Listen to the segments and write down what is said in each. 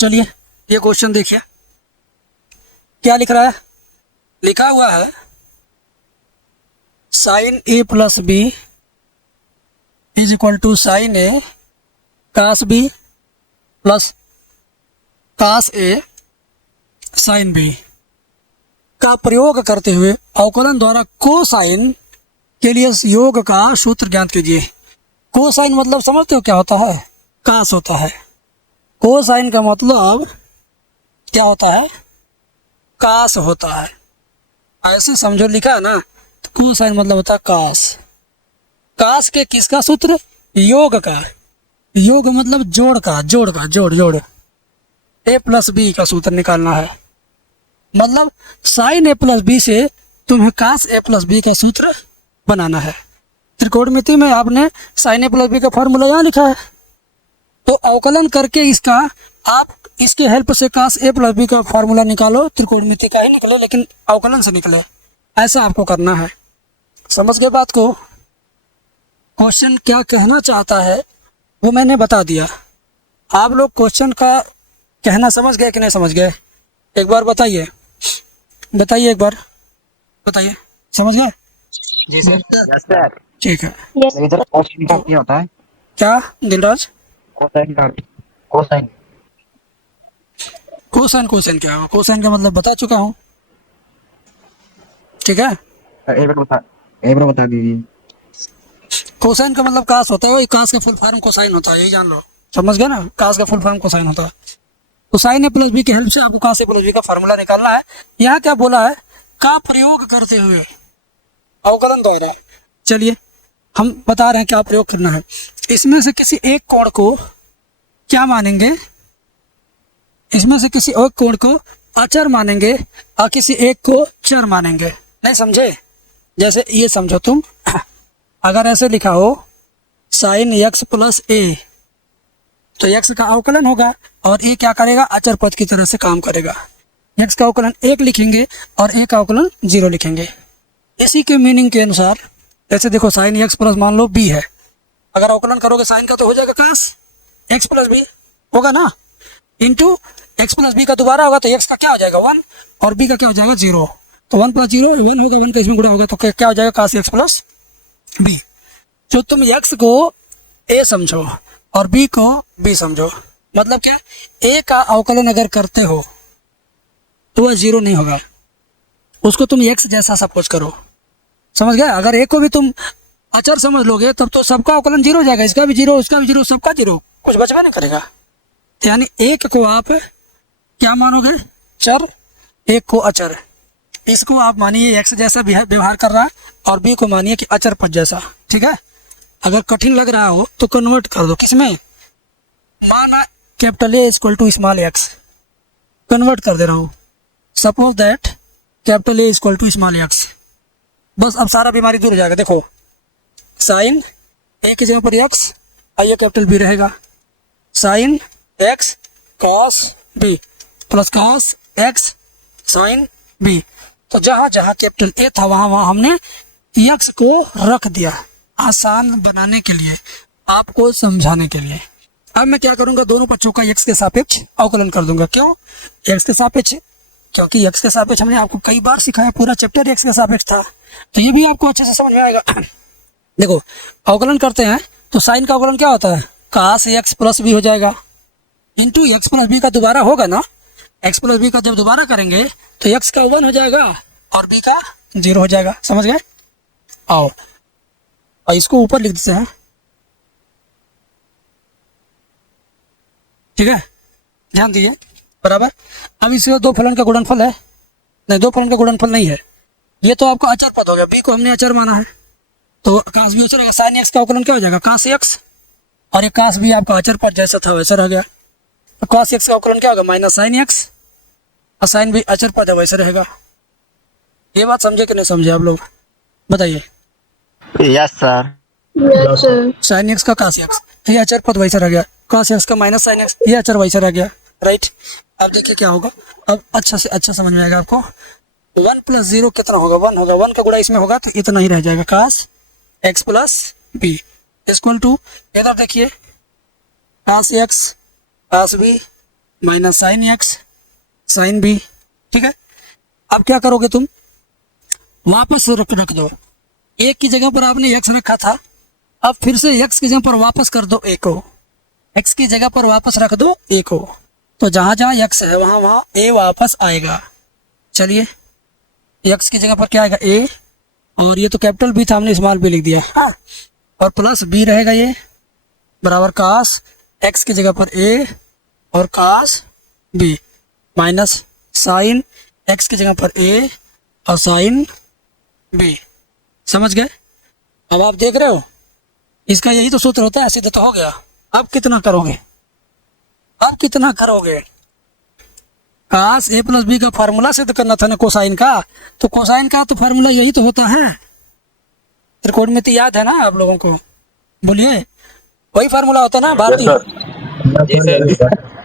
चलिए ये क्वेश्चन देखिए क्या लिख रहा है। लिखा हुआ है sine A plus B is equal to sine A cos B plus cos A sine B का प्रयोग करते हुए अवकलन द्वारा कोसाइन के लिए योग का सूत्र ज्ञात कीजिए। कोसाइन मतलब समझते हो क्या होता है? कास होता है। कोसाइन का मतलब क्या होता है? कास होता है। ऐसे समझो, लिखा है ना, तो कोसाइन मतलब होता है कास। कास के किसका सूत्र? योग का। योग मतलब जोड़ का, जोड़ ए प्लस बी का सूत्र निकालना है। मतलब साइन ए प्लस बी से तुम्हें कास ए प्लस बी का सूत्र बनाना है। त्रिकोणमिति में आपने साइन ए प्लस बी का फॉर्मूला यहाँ लिखा है, तो अवकलन करके इसका आप इसके हेल्प से कास ए प्लस बी का फॉर्मूला निकालो। त्रिकोणमिति का ही निकले लेकिन अवकलन से निकले, ऐसा आपको करना है। समझ गए बात को? क्वेश्चन क्या कहना चाहता है वो मैंने बता दिया। आप लोग क्वेश्चन का कहना समझ गए कि नहीं समझ गए? एक बार बताइए एक बार बताइए। समझ गए? जी सर। Yes sir. ठीक है। इधर कोसाइन का क्या होता है? क्या दिलराज? कोसाइन का कोसाइन कोसाइन क्या है? कोसाइन का मतलब बता चुका हूँ, ठीक है। एक बार बता दीजिए। कोसाइन का मतलब कास होता है, वही कास का फुल फॉर्म कोसाइन होता है, यही जान लो। समझ गए ना? कास का फुल फॉर्म कोसाइन होता है। तो साइन ए प्लस बी की हेल्प से आपको कास ए प्लस बी का फॉर्मूला निकालना है। यहाँ क्या बोला है? का प्रयोग करते हुए अवकलन द्वारा। चलिए हम बता रहे हैं क्या प्रयोग करना है। इसमें से किसी एक कोण को क्या मानेंगे? इसमें से किसी एक कोण को अचर मानेंगे और किसी एक को चर मानेंगे। नहीं समझे? जैसे ये समझो तुम, अगर ऐसे लिखा हो साइन एक्स प्लस ए, तो एक्स का अवकलन होगा और ए क्या करेगा? अचर पद की तरह से काम करेगा। एक्स का अवकलन 1 लिखेंगे और ए का अवकलन 0 लिखेंगे। इसी के मीनिंग के अनुसार ऐसे देखो, साइन एक्स प्लस मान लो बी है, अगर अवकलन करोगे साइन का तो हो जाएगा कास एक्स प्लस बी होगा ना, इंटू एक्स प्लस बी का दोबारा होगा तो एक्स का क्या हो जाएगा? 1 और बी का क्या हो जाएगा? 0। तो 1 प्लस 0 1 होगा, 1 का इसमें गुणा होगा तो क्या हो जाएगा? Cos x plus B. जो तुम एक्स को ए समझो और बी को बी समझो, मतलब क्या? ए का अवकलन अगर करते हो तो वह 0 नहीं होगा, उसको तुम एक्स जैसा सपोज करो। समझ गए? अगर ए को भी तुम अचर समझ लोगे तब तो सबका अवकलन 0 हो जाएगा, इसका भी 0, उसका भी 0, सबका 0, कुछ बचवा नहीं करेगा। यानी एक को आप क्या मानोगे? चर, एक को अचर। इसको आप मानिए एक्स जैसा व्यवहार कर रहा है और बी को मानिए कि अचर पद जैसा, ठीक है। अगर कठिन लग रहा हो तो कन्वर्ट कर दो, किसमें? माना capital A equal to small x, convert कर दे रहा हूँ। Suppose that capital A equal to small x, बस अब सारा बीमारी दूर हो जाएगा। देखो साइन ए की जगह पर एक्स, आइए कैपिटल बी रहेगा, sine x cos B plus cos x sign B. तो जहाँ जहाँ कैपिटल ए था वहाँ वहाँ हमने एक्स को रख दिया, आसान बनाने के लिए, आपको समझाने के लिए। अब मैं क्या करूँगा? दोनों पक्षों का एक्स के सापेक्ष अवकलन कर दूंगा। क्यों एक्स के सापेक्ष? क्योंकि एक्स के सापेक्ष हमने आपको कई बार सिखाया, पूरा चैप्टर एक्स के सापेक्ष था, तो ये भी आपको अच्छे से समझ में आएगा। देखो अवकलन करते हैं तो साइन का अवकलन क्या होता है? कास एक्स प्लस बी हो जाएगा, इंटू एक्स प्लस बी का दोबारा होगा ना, एक्स प्लस बी का जब दोबारा करेंगे तो एक्स का 1 हो जाएगा और बी का 0 हो जाएगा। समझ गए? आओ और इसको ऊपर लिख देते हैं, ठीक है, ध्यान दीजिए बराबर। अब इससे 2 फलन का गुणनफल है, नहीं 2 फलन का गुणनफल नहीं है, ये तो आपका अचर पद हो गया, बी को हमने अचर माना है तो कास बी अचर, साइन एक्स का अवकलन क्या हो जाएगा? कास एक्स, और ये कास बी आपका अचर पद जैसा था वैसा रह गया। तो कास एक्स का अवकलन क्या होगा? माइनस साइन एक्स, और साइन बी अचर पद है वैसे रहेगा। ये बात समझे कि नहीं समझे आप लोग? बताइए। Yes sir. साइन एक्स का कास एक्स, ये अचर पद वैसा रह गया, कास एक्स का माइनस साइन एक्स, ये अचर वैसा रह गया, राइट। अब देखिए क्या होगा, अब अच्छा से अच्छा समझ में आएगा आपको। 1 प्लस 0 कितना होगा? 1 होगा, 1 का गुणा इसमें होगा तो इतना ही रह जाएगा, cos x plus B equal to, इधर देखिए cos x cos B minus sign x sign B. ठीक है, अब क्या करोगे तुम, वापस रख दो। एक की जगह पर आपने एक्स रखा था, अब फिर से एक्स की जगह पर वापस कर दो ए को, एक्स की जगह पर वापस रख दो ए को, तो जहां जहां एक्स है वहां वहां ए वापस आएगा। चलिए, एक्स की जगह पर क्या आएगा ए, और ये तो कैपिटल बी था, हमने स्मॉल बी लिख दिया। हाँ, और प्लस बी रहेगा ये, बराबर कास एक्स की जगह पर ए और cos B, minus sign x की जगह पर ए और साइन बी। समझ गए? अब आप देख रहे हो, इसका यही तो सूत्र होता है, सीधे तो हो गया। अब कितना करोगे, अब कितना करोगे, कास ए प्लस बी का फार्मूला सिद्ध करना था ना कोसाइन का, तो कोसाइन का तो फार्मूला यही तो होता है, त्रिकोणमिति याद है ना आप लोगों को? बोलिए, वही फार्मूला होता है ना भारतीय।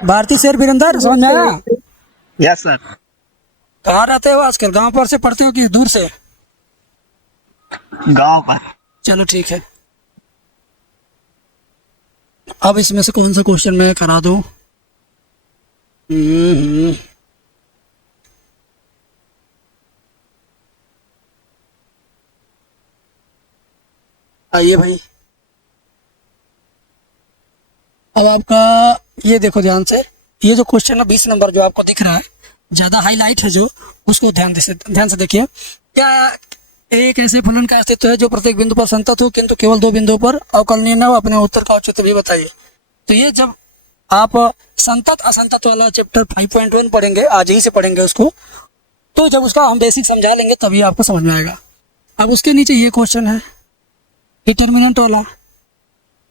भारतीय शेर वीरेंद्र, समझ में आया? Yes sir. कहाँ रहते हो आजकल, गांव पर से पढ़ते हो कि दूर से? गांव पर। चलो ठीक है, अब इसमें से कौन सा क्वेश्चन मैं करा दूं? आइए भाई, अब आपका ये देखो ध्यान से, ये जो क्वेश्चन है 20 नंबर जो आपको दिख रहा है, ज़्यादा हाईलाइट है जो, उसको ध्यान से देखिए। क्या एक ऐसे फलन का अस्तित्व है जो प्रत्येक बिंदु पर संतत हो किंतु केवल 2 बिंदुओं पर अवकलनीय न हो? अपने उत्तर का औचित्य भी बताइए। तो ये जब आप संतत असंतत वाला चैप्टर 5.1 पढ़ेंगे, आज ही से पढ़ेंगे उसको, तो जब उसका हम बेसिक समझा लेंगे तभी आपको समझ में आएगा। अब उसके नीचे ये क्वेश्चन है डिटर्मिनेंट वाला,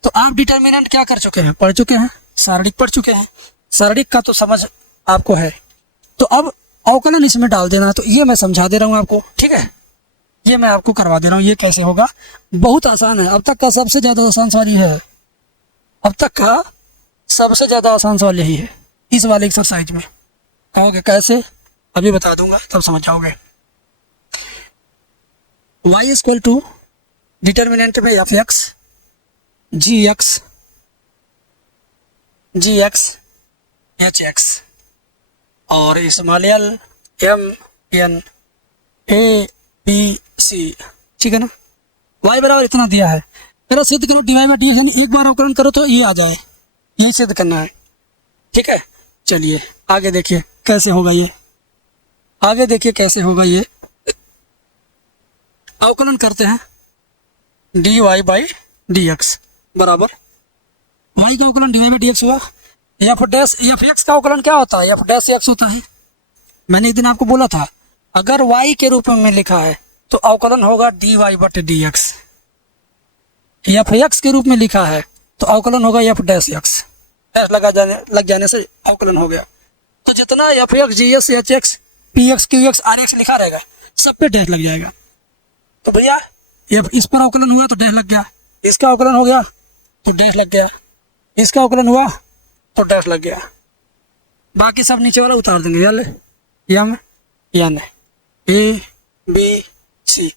तो आप डिटर्मिनेंट क्या कर चुके हैं, पढ़ चुके हैं, सारणिक पढ़ चुके हैं, सारणिक का तो समझ आपको है। तो अब अवकलन इसमें डाल देना, तो ये मैं समझा दे रहा हूँ आपको, ठीक है, ये मैं आपको करवा दे रहा हूँ। ये कैसे होगा, बहुत आसान है, अब तक का सबसे ज़्यादा आसान सवाल ये है, अब तक का सबसे ज़्यादा आसान सवाल यही है इस वाले एक्सरसाइज में। कहोगे कैसे, अभी बता दूंगा तब समझ जाओगे। y इक्वल टू डिटर्मिनेंट में f x g x H x और small l M n a b c, ठीक है ना। y बराबर इतना दिया है, मेरा सिद्ध करो dy बाई डी एक्स, यानी एक बार अवकलन करो तो ये आ जाए, यही सिद्ध करना है, ठीक है। चलिए आगे देखिए कैसे होगा ये, आगे देखिए कैसे होगा ये। अवकलन करते हैं dy बाई डी एक्स बराबर y का अवकलन dy बाई डी एक्स हुआ, एफ डैश एफ एक्स का अवकलन क्या होता है, एफ डैश एक्स होता है। मैंने एक दिन आपको बोला था, अगर y के रूप में लिखा है तो अवकलन होगा dy बटे डी एक्स, एफ एक्स के रूप में लिखा है तो अवकलन होगा एफ डैश एक्स, डैश लग जाने से अवकलन हो गया। तो जितना f x g s h x p x q x r x लिखा रहेगा सब पे डैश लग जाएगा। तो भैया इस पर अवकलन हुआ तो डैश लग गया, इसका अवकलन हो गया तो डैश लग गया, इसका अवकलन हुआ तो डैश लग गया, बाकी सब नीचे वाला उतार देंगे, l M n a b c.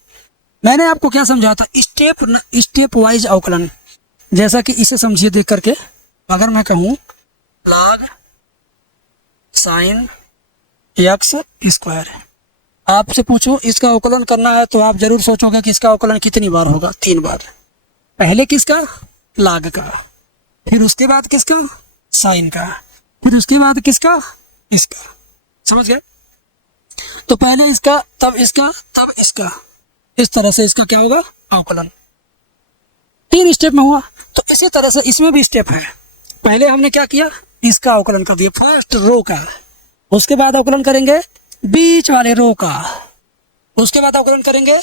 मैंने आपको क्या समझाया था, स्टेप वाइज अवकलन, जैसा कि इसे समझिए देख करके। अगर मैं कहूँ log साइन एक्स स्क्वायर, आपसे पूछूं इसका अवकलन करना है तो आप जरूर सोचोगे कि इसका अवकलन कितनी बार होगा, 3 बार। पहले किसका, log का, फिर उसके बाद किसका, साइन का, फिर उसके बाद किसका, इसका। समझ गए? तो पहले इसका, तब इसका, तब इसका, इस तरह से इसका क्या होगा, अवकलन। 3 स्टेप में हुआ, तो इसी तरह से इसमें भी स्टेप है। पहले हमने क्या किया, इसका अवकलन कर दिया फर्स्ट रो का, उसके बाद अवकलन करेंगे बीच वाले रो का, उसके बाद अवकलन करेंगे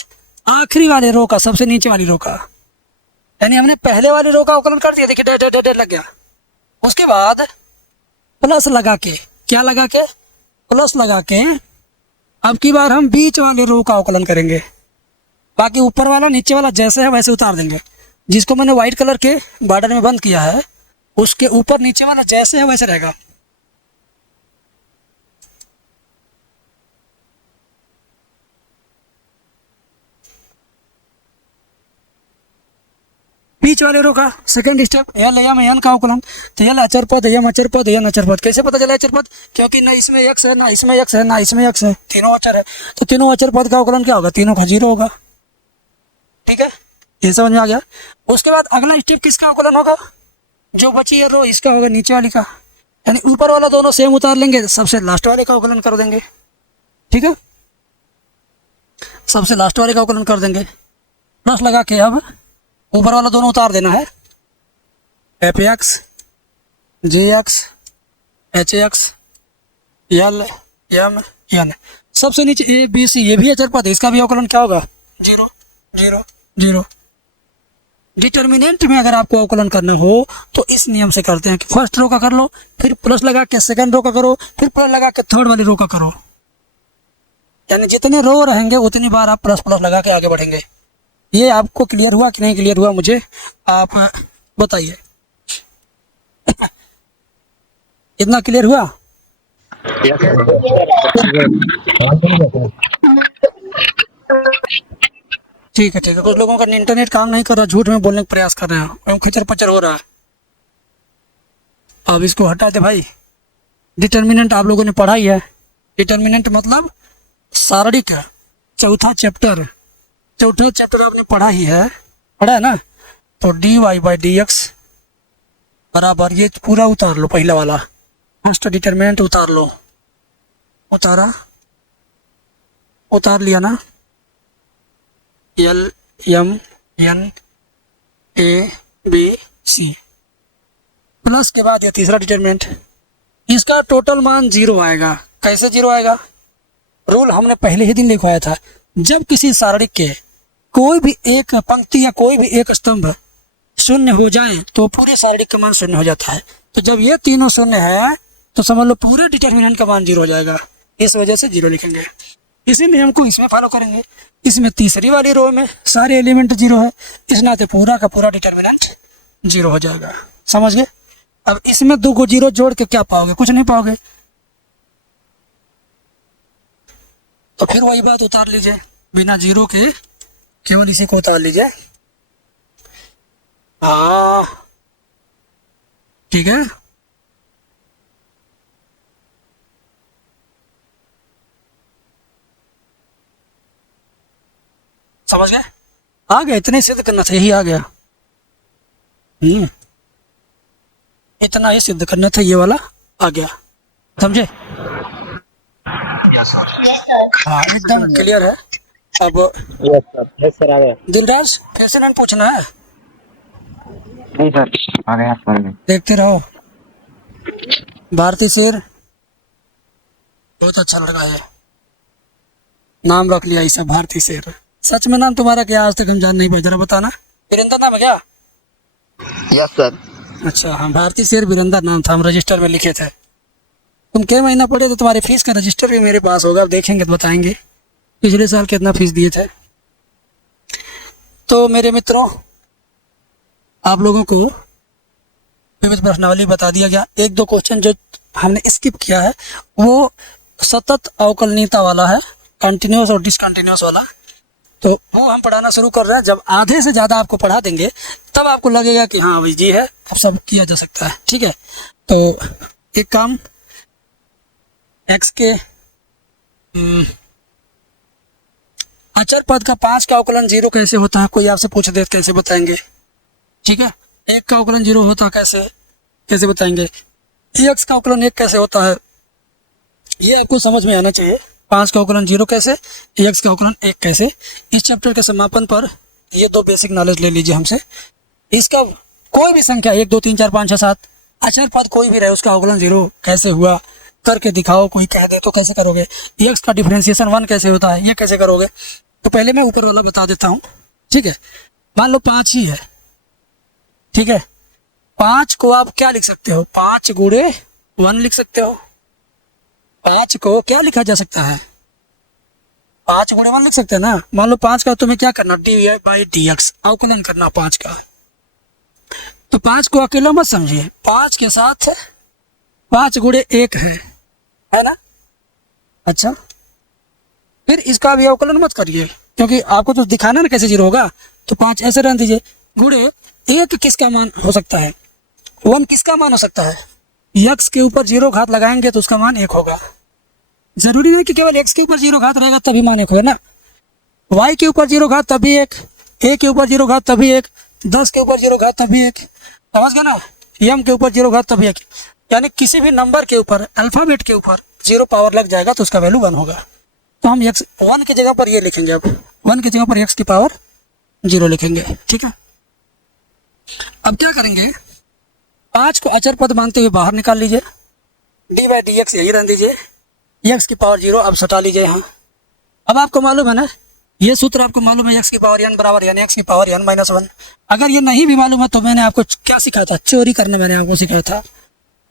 आखिरी वाले रो का, सबसे नीचे वाली रो का। यानी हमने पहले वाले रो का अवकलन कर दिया, देखिए डे डे डे लग गया। उसके बाद प्लस लगा के, क्या लगा के, प्लस लगा के अब की बार हम बीच वाले रो का अवकलन करेंगे, बाकी ऊपर वाला नीचे वाला जैसे है वैसे उतार देंगे। जिसको मैंने व्हाइट कलर के बॉर्डर में बंद किया है उसके ऊपर नीचे वाला जैसे है वैसे रहेगा। बीच वाले रो का second step l M n का अवकलन, तो एल अचर पद एम अचर पद एन अचर पद। कैसे पता चला अचर पद? क्योंकि ना इसमें एक्स है, ना इसमें एक्स है, ना इसमें एक्स है, तीनों अचर है, तो तीनों अचर पद का अवकलन क्या होगा? तीनों का 0 होगा। ठीक है, ये समझ में आ गया। उसके बाद अगला स्टेप किसका अवकलन होगा? जो बची है रो इसका होगा, नीचे वाली का, यानी ऊपर वाला दोनों सेम उतार लेंगे, सबसे लास्ट वाले का अवकलन कर देंगे। ठीक है, सबसे लास्ट वाले का अवकलन कर देंगे, प्लस लगा के अब ऊपर वाला दोनों उतार देना है, F x J x H x L M N. सबसे नीचे ए बी सी, ये भी अचर पद है, इसका भी अवकलन क्या होगा? 0 0 0। डिटर्मिनेंट में अगर आपको अवकलन करना हो तो इस नियम से करते हैं कि फर्स्ट रो का कर लो, फिर प्लस लगा के सेकंड रो का करो, फिर प्लस लगा के थर्ड वाली रो का करो, यानी जितने रो रहेंगे उतनी बार आप प्लस प्लस लगा के आगे बढ़ेंगे। ये आपको क्लियर हुआ कि नहीं क्लियर हुआ, मुझे आप बताइए। इतना क्लियर हुआ? ठीक है ठीक है। कुछ लोगों का इंटरनेट काम नहीं कर रहा, झूठ में बोलने का प्रयास कर रहे हैं, एकदम खचर पचर हो रहा है। अब इसको हटा दे भाई। डिटर्मिनेंट आप लोगों ने पढ़ा ही है। डिटर्मिनेंट मतलब सारणिक है, चौथा चैप्टर आपने पढ़ा ही है, पढ़ा है ना? तो dy बाई डी एक्स बराबर, ये पूरा उतार लो, पहला वाला फर्स्ट डिटर्मिनेंट उतार लो, उतार लिया ना? L M n a b c plus के बाद ये तीसरा डिटर्मिनेंट, इसका टोटल मान 0 आएगा। कैसे 0 आएगा? रूल हमने पहले ही दिन लिखवाया था, जब किसी सारणिक के कोई भी एक पंक्ति या कोई भी एक स्तंभ शून्य हो जाए तो पूरे सारणिक का मान शून्य हो जाता है। तो जब ये तीनों शून्य है तो समझ लो पूरे डिटर्मिनेंट का मान 0 हो जाएगा, इस वजह से 0 लिखेंगे। इसी नियम को इसमें फॉलो करेंगे। इसमें तीसरी वाली रो में सारे एलिमेंट 0 है, इस नाते पूरा का पूरा डिटर्मिनेंट 0 हो जाएगा। समझ गए? अब इसमें 2 को 0 जोड़ के क्या पाओगे? कुछ नहीं पाओगे। तो फिर वही बात उतार लीजिए, बिना 0 के केवल इसी को उतार लीजिए। हाँ ठीक है। समझ गए? आ गया, इतने सिद्ध करना था, यही आ गया। इतना ही सिद्ध करना था, ये वाला आ गया। समझे? Yes sir. हाँ एकदम क्लियर है। अब यस सर आ गया। दिलराज फिर से नहीं पूछना है, नहीं सर आ गया सर। देखते रहो। भारती शेर बहुत अच्छा लड़का है, नाम रख लिया इसे भारती शेर। सच में नाम तुम्हारा क्या? आज तक हम जान नहीं पाए, जरा बताना। वीरेंद्र नाम है क्या? Yes sir. अच्छा हाँ, भारती शेर वीरेंद्र नाम था, हम रजिस्टर में लिखे थे। तुम क्या महीना पढ़े तो तुम्हारी फीस का रजिस्टर भी मेरे पास होगा, अब देखेंगे तो बताएंगे पिछले साल कितना फीस दिए थे। तो मेरे मित्रों, आप लोगों को विविध प्रश्नावली बता दिया गया। 1-2 क्वेश्चन जो हमने स्किप किया है वो सतत अवकलनीयता वाला है, कंटिन्यूस और डिसकंटिन्यूस वाला। तो वो हम पढ़ाना शुरू कर रहे हैं। जब आधे से ज़्यादा आपको पढ़ा देंगे तब आपको लगेगा कि हाँ भाई जी है, अब सब किया जा सकता है। ठीक है, तो एक काम, एक्स के अचर पद का 5 का अवकलन 0 कैसे होता है? कोई आपसे पूछ दे कैसे बताएंगे? ठीक है, 1 का अवकलन 0 होता कैसे बताएंगे? एक्स का अवकलन 1 कैसे होता है? ये आपको समझ में आना चाहिए। 5 का अवकलन 0 कैसे, एक्स का अवकलन 1 कैसे। इस चैप्टर के समापन पर ये 2 बेसिक नॉलेज ले लीजिए हमसे। इसका कोई भी संख्या 1 2 3 4 5 6 7 अचर पद कोई भी रहे, उसका अवकलन 0 कैसे हुआ करके दिखाओ। कोई कह दे तो कैसे करोगे? एक्स का डिफरेंशिएशन 1 कैसे होता है, ये कैसे करोगे? तो पहले मैं ऊपर वाला बता देता हूँ। ठीक है, मान लो 5 ही है। ठीक है, 5 को आप क्या लिख सकते हो? 5 गुणे 1 लिख सकते हो। 5 को क्या लिखा जा सकता है? 5 गुणे 1 लिख सकते हैं ना। मान लो 5 का तुम्हें क्या करना, dy बाई डी एक्स अवकलन करना 5 का। तो 5 को अकेला मत समझिए, 5 के साथ 5 गुणे 1 है ना। अच्छा, फिर इसका भी अवकलन मत करिए, क्योंकि आपको तो दिखाना ना कैसे 0 होगा। तो 5 ऐसे रहने दीजिए, गुणे एक किसका मान हो सकता है, 1 किसका मान हो सकता है, x के ऊपर 0 घात लगाएंगे तो उसका मान 1 होगा। जरूरी नहीं कि केवल x के ऊपर 0 घात रहेगा तभी मान 1 होगा ना, y के ऊपर 0 घात तभी 1, a के ऊपर 0 घात तभी 1, 10 के ऊपर 0 घात तभी 1, समझ गए ना, m के ऊपर 0 घात तभी 1। यानी किसी भी नंबर के ऊपर, अल्फ़ाबेट के ऊपर 0 पावर लग जाएगा तो उसका वैल्यू 1 होगा। तो हम x 1 की जगह पर ये लिखेंगे, अब 1 की जगह पर x की पावर 0 लिखेंगे, ठीक है। अब क्या करेंगे, 5 को अचर पद मानते हुए बाहर निकाल लीजिए, d/dx यही रहने दीजिए, x की पावर 0 अब सटा लीजिए यहाँ। अब आपको मालूम है ना, ये सूत्र आपको मालूम है, x की पावर n बराबर यानी x की पावर n-1। अगर ये नहीं भी मालूम है तो मैंने आपको क्या सिखाया था, चोरी करना मैंने आपको सिखाया था।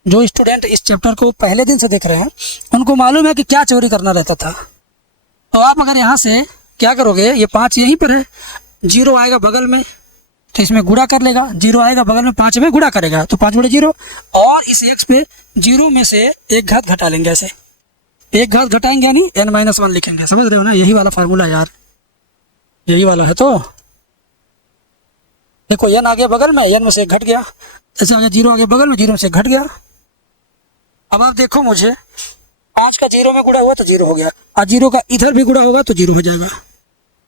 जो स्टूडेंट इस चैप्टर को पहले दिन से देख रहे हैं उनको मालूम है कि क्या चोरी करना रहता था। तो आप अगर यहाँ से क्या करोगे, ये 5 यहीं पर है, 0 आएगा बगल में तो इसमें गुणा कर लेगा, 0 आएगा बगल में 5 में गुणा करेगा तो 5 बड़े 0, और इस x पे 0 में से 1 घात घटा लेंगे, ऐसे 1 घात घटाएंगे यानी n-1 लिखेंगे। समझ रहे हो ना, यही वाला फार्मूला यार, यही वाला है। तो देखो n आ गया बगल में, n में से 1 घट गया, ऐसे आ गया 0 आ गया बगल में, 0 में से 1 घट गया। अब आप देखो मुझे 5 का 0 में गुणा हुआ तो 0 हो गया, और 0 का इधर भी गुणा होगा तो 0 हो जाएगा,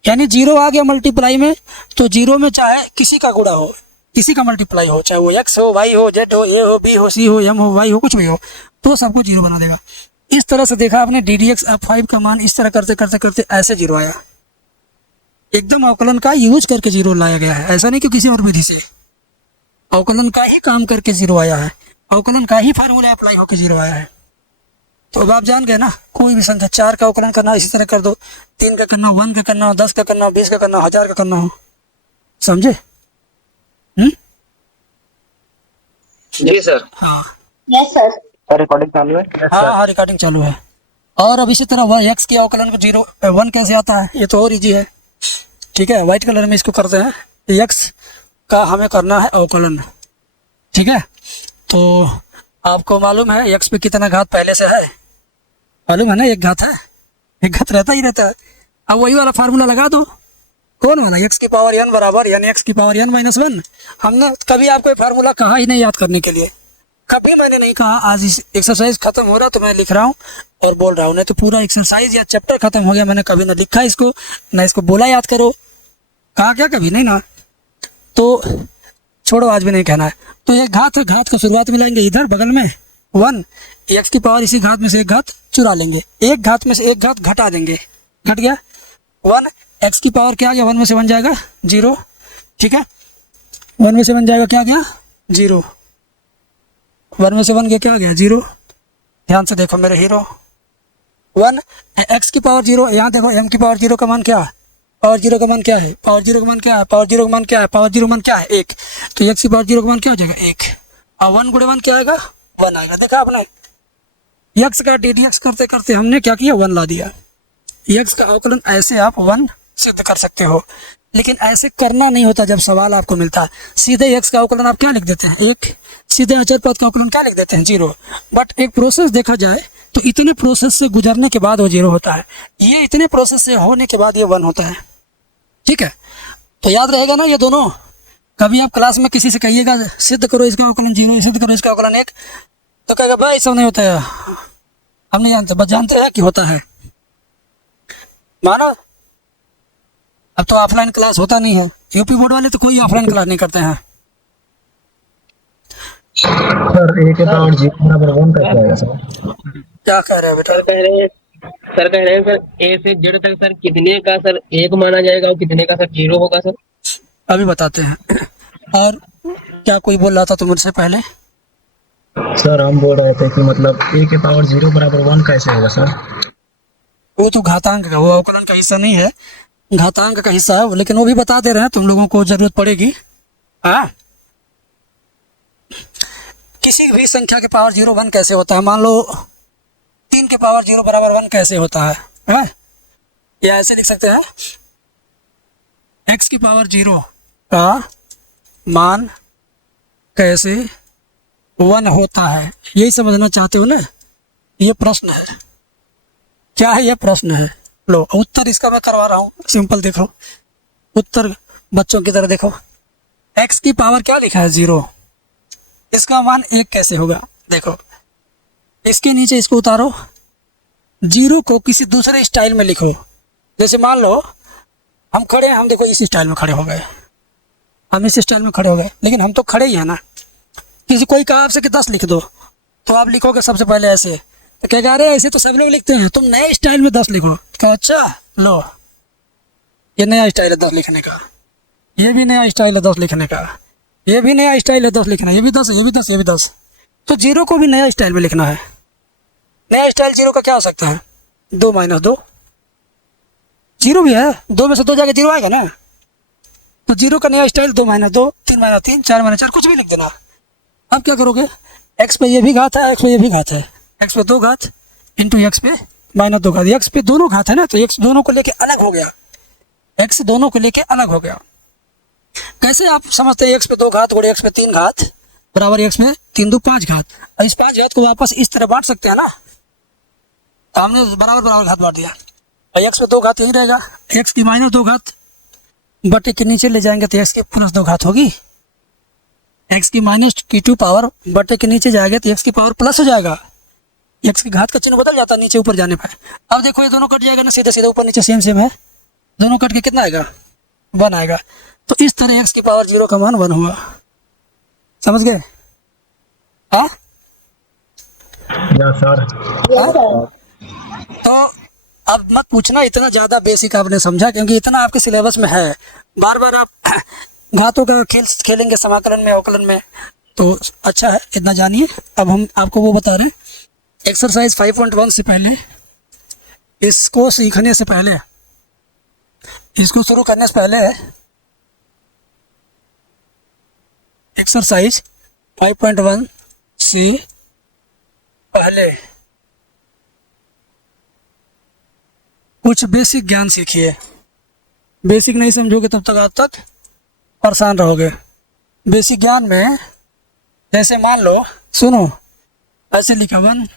यानी 0 आ गया मल्टीप्लाई में, तो 0 में चाहे किसी का गुणा हो, किसी का मल्टीप्लाई हो, चाहे वो x हो, y हो, z हो, a हो, b हो, c हो, m हो, y हो, कुछ भी हो, तो सबको 0 बना देगा। इस तरह से देखा आपने ddx f5 का मान इस तरह करते करते करते ऐसे 0 आया, एकदम अवकलन का यूज करके 0 लाया गया है, ऐसा नहीं कि किसी और विधि से, अवकलन का ही काम करके 0 आया है, अवकलन का ही फार्मूला अप्लाई होकर 0 आया है। तो अब आप जान गए ना, कोई भी संख्या 4 का अवकलन करना इसी तरह कर दो, 3 का करना, 1 का करना, 10 का करना, 20 का करना, 1000 का करना हो, समझे? जी सर। हाँ यस सर। रिकॉर्डिंग चालू है? हाँ हाँ रिकॉर्डिंग चालू है। और अब इसी तरह वह x के अवकलन को 0 1 कैसे आता है, ये तो और इजी है, ठीक है। व्हाइट कलर में इसको करते हैं, x का हमें करना है अवकलन, ठीक है। तो आपको मालूम है x पे कितना घात पहले से है, मालूम है ना, 1 घात है, 1 घात रहता ही रहता है। अब वही वाला फार्मूला लगा दो, कौन वाला, x की पावर n बराबर यानी x की पावर n-1। हमने कभी आपको ये फार्मूला कहा ही नहीं याद करने के लिए, कभी मैंने नहीं कहा। आज इस एक्सरसाइज खत्म हो रहा तो मैं लिख रहा हूँ और बोल रहा हूँ, नहीं तो पूरा एक्सरसाइज या चैप्टर खत्म हो गया, मैंने कभी ना लिखा इसको ना इसको बोला याद करो, कहा क्या कभी नहीं ना। तो छोड़ो, आज भी नहीं कहना है। तो एक घात है, घात का शुरुआत में लाएंगे इधर बगल में 1, x की पावर इसी घात में से 1 घात चुरा लेंगे, 1 घात में से 1 घात घटा देंगे, घट गया 1, x की पावर क्या आ गया, 1 में से 1 जाएगा 0, ठीक है। 1 में से 1 जाएगा क्या आ गया 0, 1 में से 1 गया क्या आ गया 0। ध्यान से देखो मेरे हीरो, 1 x की पावर 0, यहाँ देखो m की पावर 0 का मान क्या है, पावर 0 का मान क्या है, पावर 0 का मान क्या है, पावर 0 का मान क्या है, पावर 0 का मान क्या है 1, तो x की पावर 0 का मान क्या हो जाएगा 1, और 1 गुणे 1 क्या आएगा 1 आएगा। देखा आपने, x का ddx करते करते हमने क्या किया 1 ला दिया। x का अवकलन ऐसे आप 1 सिद्ध कर सकते हो, लेकिन ऐसे करना नहीं होता। जब सवाल आपको मिलता है सीधे x का अवकलन आप क्या लिख देते हैं 1, सीधे अचर पद का अवकलन क्या लिख देते हैं 0। बट एक प्रोसेस देखा जाए तो इतने प्रोसेस से गुजरने के बाद वो 0 होता है, ये इतने प्रोसेस से होने के बाद ये 1 होता है, ठीक है। तो याद रहेगा ना ये दोनों। कभी आप क्लास में किसी से कहिएगा सिद्ध करो इसका अवकलन 0, सिद्ध करो इसका अवकलन 1, तो कहेगा भाई सब नहीं होता है, हम नहीं जानते, बस जानते हैं कि होता है, मानो। अब तो ऑफलाइन क्लास होता नहीं है, यूपी बोर्ड वाले तो कोई ऑफलाइन क्लास नहीं करते हैं। सर ए के पावर 0 बराबर 1 कैसे आएगा सर? क्या कह रहे हैं बेटा? सर कह रहे हैं सर ए से जेड तक सर कितने का सर 1 माना जाएगा और कितने का सर 0 होगा सर? अभी बताते हैं। और क्या कोई बोल रहा था तुम मुझसे पहले? सर हम बोल रहे थे कि मतलब ए के पावर 0 बराबर 1 कैसे होगा सर? वो तो घातांक का, वो अवकलन का हिस्सा नहीं है, घातांक का हिस्सा है, लेकिन वो भी बता दे रहे हैं, तुम लोगों को जरूरत पड़ेगी। हाँ, किसी भी संख्या के पावर 0 1 कैसे होता है, मान लो 3 के पावर 0 बराबर 1 कैसे होता है, हाँ? या ऐसे लिख सकते हैं x की पावर 0 का मान कैसे 1 होता है, यही समझना चाहते हो ना? ये प्रश्न है, क्या है ये प्रश्न है। लो उत्तर इसका मैं करवा रहा हूँ, सिंपल देखो, उत्तर बच्चों की तरह देखो, एक्स की पावर क्या लिखा है 0, इसका मान 1 कैसे होगा? देखो इसके नीचे इसको उतारो, 0 को किसी दूसरे स्टाइल में लिखो। जैसे मान लो हम खड़े हैं, हम देखो इस स्टाइल में खड़े हो गए, हम इस स्टाइल में खड़े हो गए, लेकिन हम तो खड़े ही हैं ना। किसी कोई कहा आपसे कि 10 लिख दो, तो आप लिखोगे सबसे पहले ऐसे, तो क्या कह रहे हैं ऐसे तो सब लोग लिखते हैं, तुम नए स्टाइल में 10 लिखो। तो अच्छा लो ये नया स्टाइल है 10 लिखने का, ये भी नया स्टाइल है 10 लिखने का, ये भी नया स्टाइल है 10 लिखना, ये भी 10 है, ये भी 10, ये भी 10। तो 0 को भी नया स्टाइल में लिखना है। नया स्टाइल 0 का क्या हो सकता है? 2 - 2, 0 भी है, 2 में से 2 जाके 0 आएगा ना। तो 0 का नया स्टाइल 2 - 2, 3 - 3, 4 - 4, कुछ भी लिख देना। अब क्या करोगे, एक्स पे ये भी घात है, एक्स पे ये भी घात है, एक्स पे 2 घात इंटू एक्स पे -2 घात, एक्स पे दोनों घात है ना, तो एक्स दोनों को लेके अलग हो गया, एक्स दोनों को लेके अलग हो गया। कैसे आप समझते हैं? एक्स पे 2 घात गुणे एक्स पे 3 घात बराबर एक्स में 3 2 5 घात। और इस 5 घात को वापस इस तरह बांट सकते हैं ना, तो हमने बराबर बराबर घात बांट दिया, और एक्स पे 2 घात यही रहेगा, एक्स की -2 घात बटे के नीचे ले जाएंगे तो एक्स की +2 घात होगी, एक्स की -2 पावर बटे के नीचे जाएगा तो एक्स की पावर प्लस हो जाएगा, एक्स की घात का चिन्ह बदल जाता है नीचे ऊपर जाने पर। अब देखो ये दोनों कट जाएगा ना, सीधे सीधे ऊपर नीचे सेम सेम है, दोनों कट के कितना आएगा? 1 आएगा। तो इस तरह एक्स की पावर 0 का मान 1 हुआ। समझ गए? हाँ या सर। हाँ? तो अब मत पूछना इतना ज़्यादा बेसिक आपने समझा, क्योंकि इतना आपके सिलेबस में है। बार बार आप घातों का खेल खेलेंगे समाकलन में अवकलन में, तो अच्छा है इतना जानिए। अब हम आपको वो बता रहे हैं, एक्सरसाइज 5.1 से पहले, इसको सीखने से पहले, इसको शुरू करने से पहले, एक्सरसाइज 5.1 से पहले कुछ बेसिक ज्ञान सीखिए। बेसिक नहीं समझोगे तब तक आप तक परेशान रहोगे। बेसिक ज्ञान में जैसे मान लो, सुनो ऐसे लिखा 1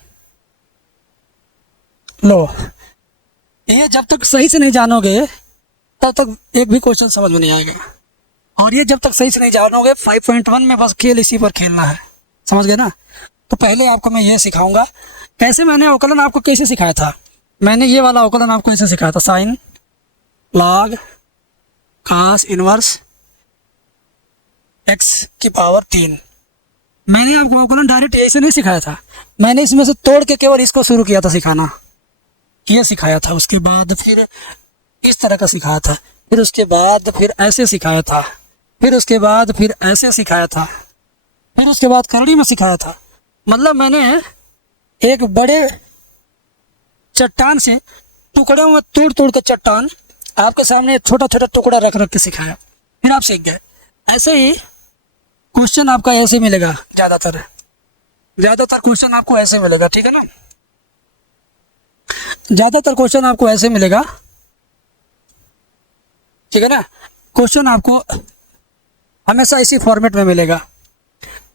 लो, ये जब तक सही से नहीं जानोगे तब तक एक भी क्वेश्चन समझ में नहीं आएगा, और ये जब तक सही से नहीं जानोगे 5.1 में बस खेल इसी पर खेलना है। समझ गए ना? तो पहले आपको मैं ये सिखाऊंगा कैसे, मैंने अवकलन आपको कैसे सिखाया था। मैंने ये वाला अवकलन आपको ऐसे सिखाया था, साइन लॉग कास इनवर्स एक्स की पावर 3। मैंने आपको अवकलन डायरेक्ट ऐसे नहीं सिखाया था, मैंने इसमें से तोड़ के केवल इसको शुरू किया था सिखाना, ये सिखाया था। उसके बाद फिर इस तरह का सिखाया था, फिर उसके बाद फिर ऐसे सिखाया था, फिर उसके बाद फिर ऐसे सिखाया था, फिर उसके बाद करड़ी में सिखाया था। मतलब मैंने एक बड़े चट्टान से टुकड़ों में तोड़ तोड़ के चट्टान आपके सामने एक छोटा छोटा टुकड़ा रख रख के सिखाया, फिर आप सीख गए। ऐसे ही क्वेश्चन आपका ऐसे मिलेगा, ज़्यादातर क्वेश्चन आपको ऐसे मिलेगा, ठीक है ना? ज़्यादातर क्वेश्चन आपको ऐसे मिलेगा, ठीक है ना? क्वेश्चन आपको हमेशा इसी फॉर्मेट में मिलेगा,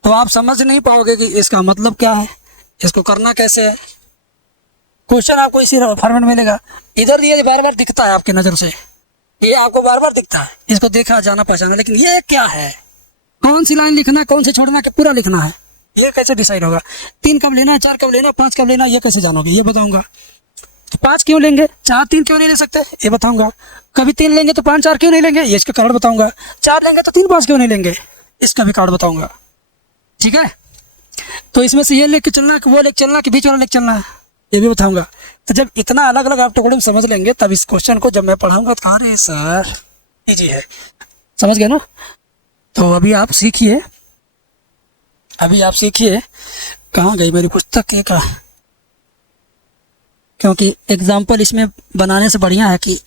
तो आप समझ नहीं पाओगे कि इसका मतलब क्या है, इसको करना कैसे है। क्वेश्चन आपको इसी फॉर्मेट मिलेगा। इधर ये बार बार दिखता है आपकी नज़र से, ये आपको बार बार दिखता है, इसको देखा जाना पहचाना, लेकिन ये क्या है, कौन सी लाइन लिखना, कौन से छोड़ना, कि पूरा लिखना है, ये कैसे डिसाइड होगा? 3 कब लेना है, 4 कब लेना, 5 कब लेना, ये कैसे जानोगे? ये बताऊंगा। तो 5 क्यों लेंगे, 4 3 क्यों नहीं ले सकते, ये बताऊंगा। कभी 3 लेंगे तो 5 4 क्यों नहीं लेंगे, ये इसका कारण बताऊंगा। 4 लेंगे तो 3 5 क्यों नहीं लेंगे, इसका भी कारण बताऊंगा, ठीक है? तो इसमें से ये लेके चलना कि वो लेके चलना कि बीच वाला लेके चलना है, ये भी बताऊंगा। तो जब इतना अलग अलग आप टुकड़े में समझ लेंगे, तब इस क्वेश्चन को जब मैं पढ़ाऊंगा तो अरे सर इजी है, समझ गए ना? तो अभी आप सीखिए, कहाँ गई मेरी पुस्तक, ये कहाँ? क्योंकि एग्जाम्पल इसमें बनाने से बढ़िया है कि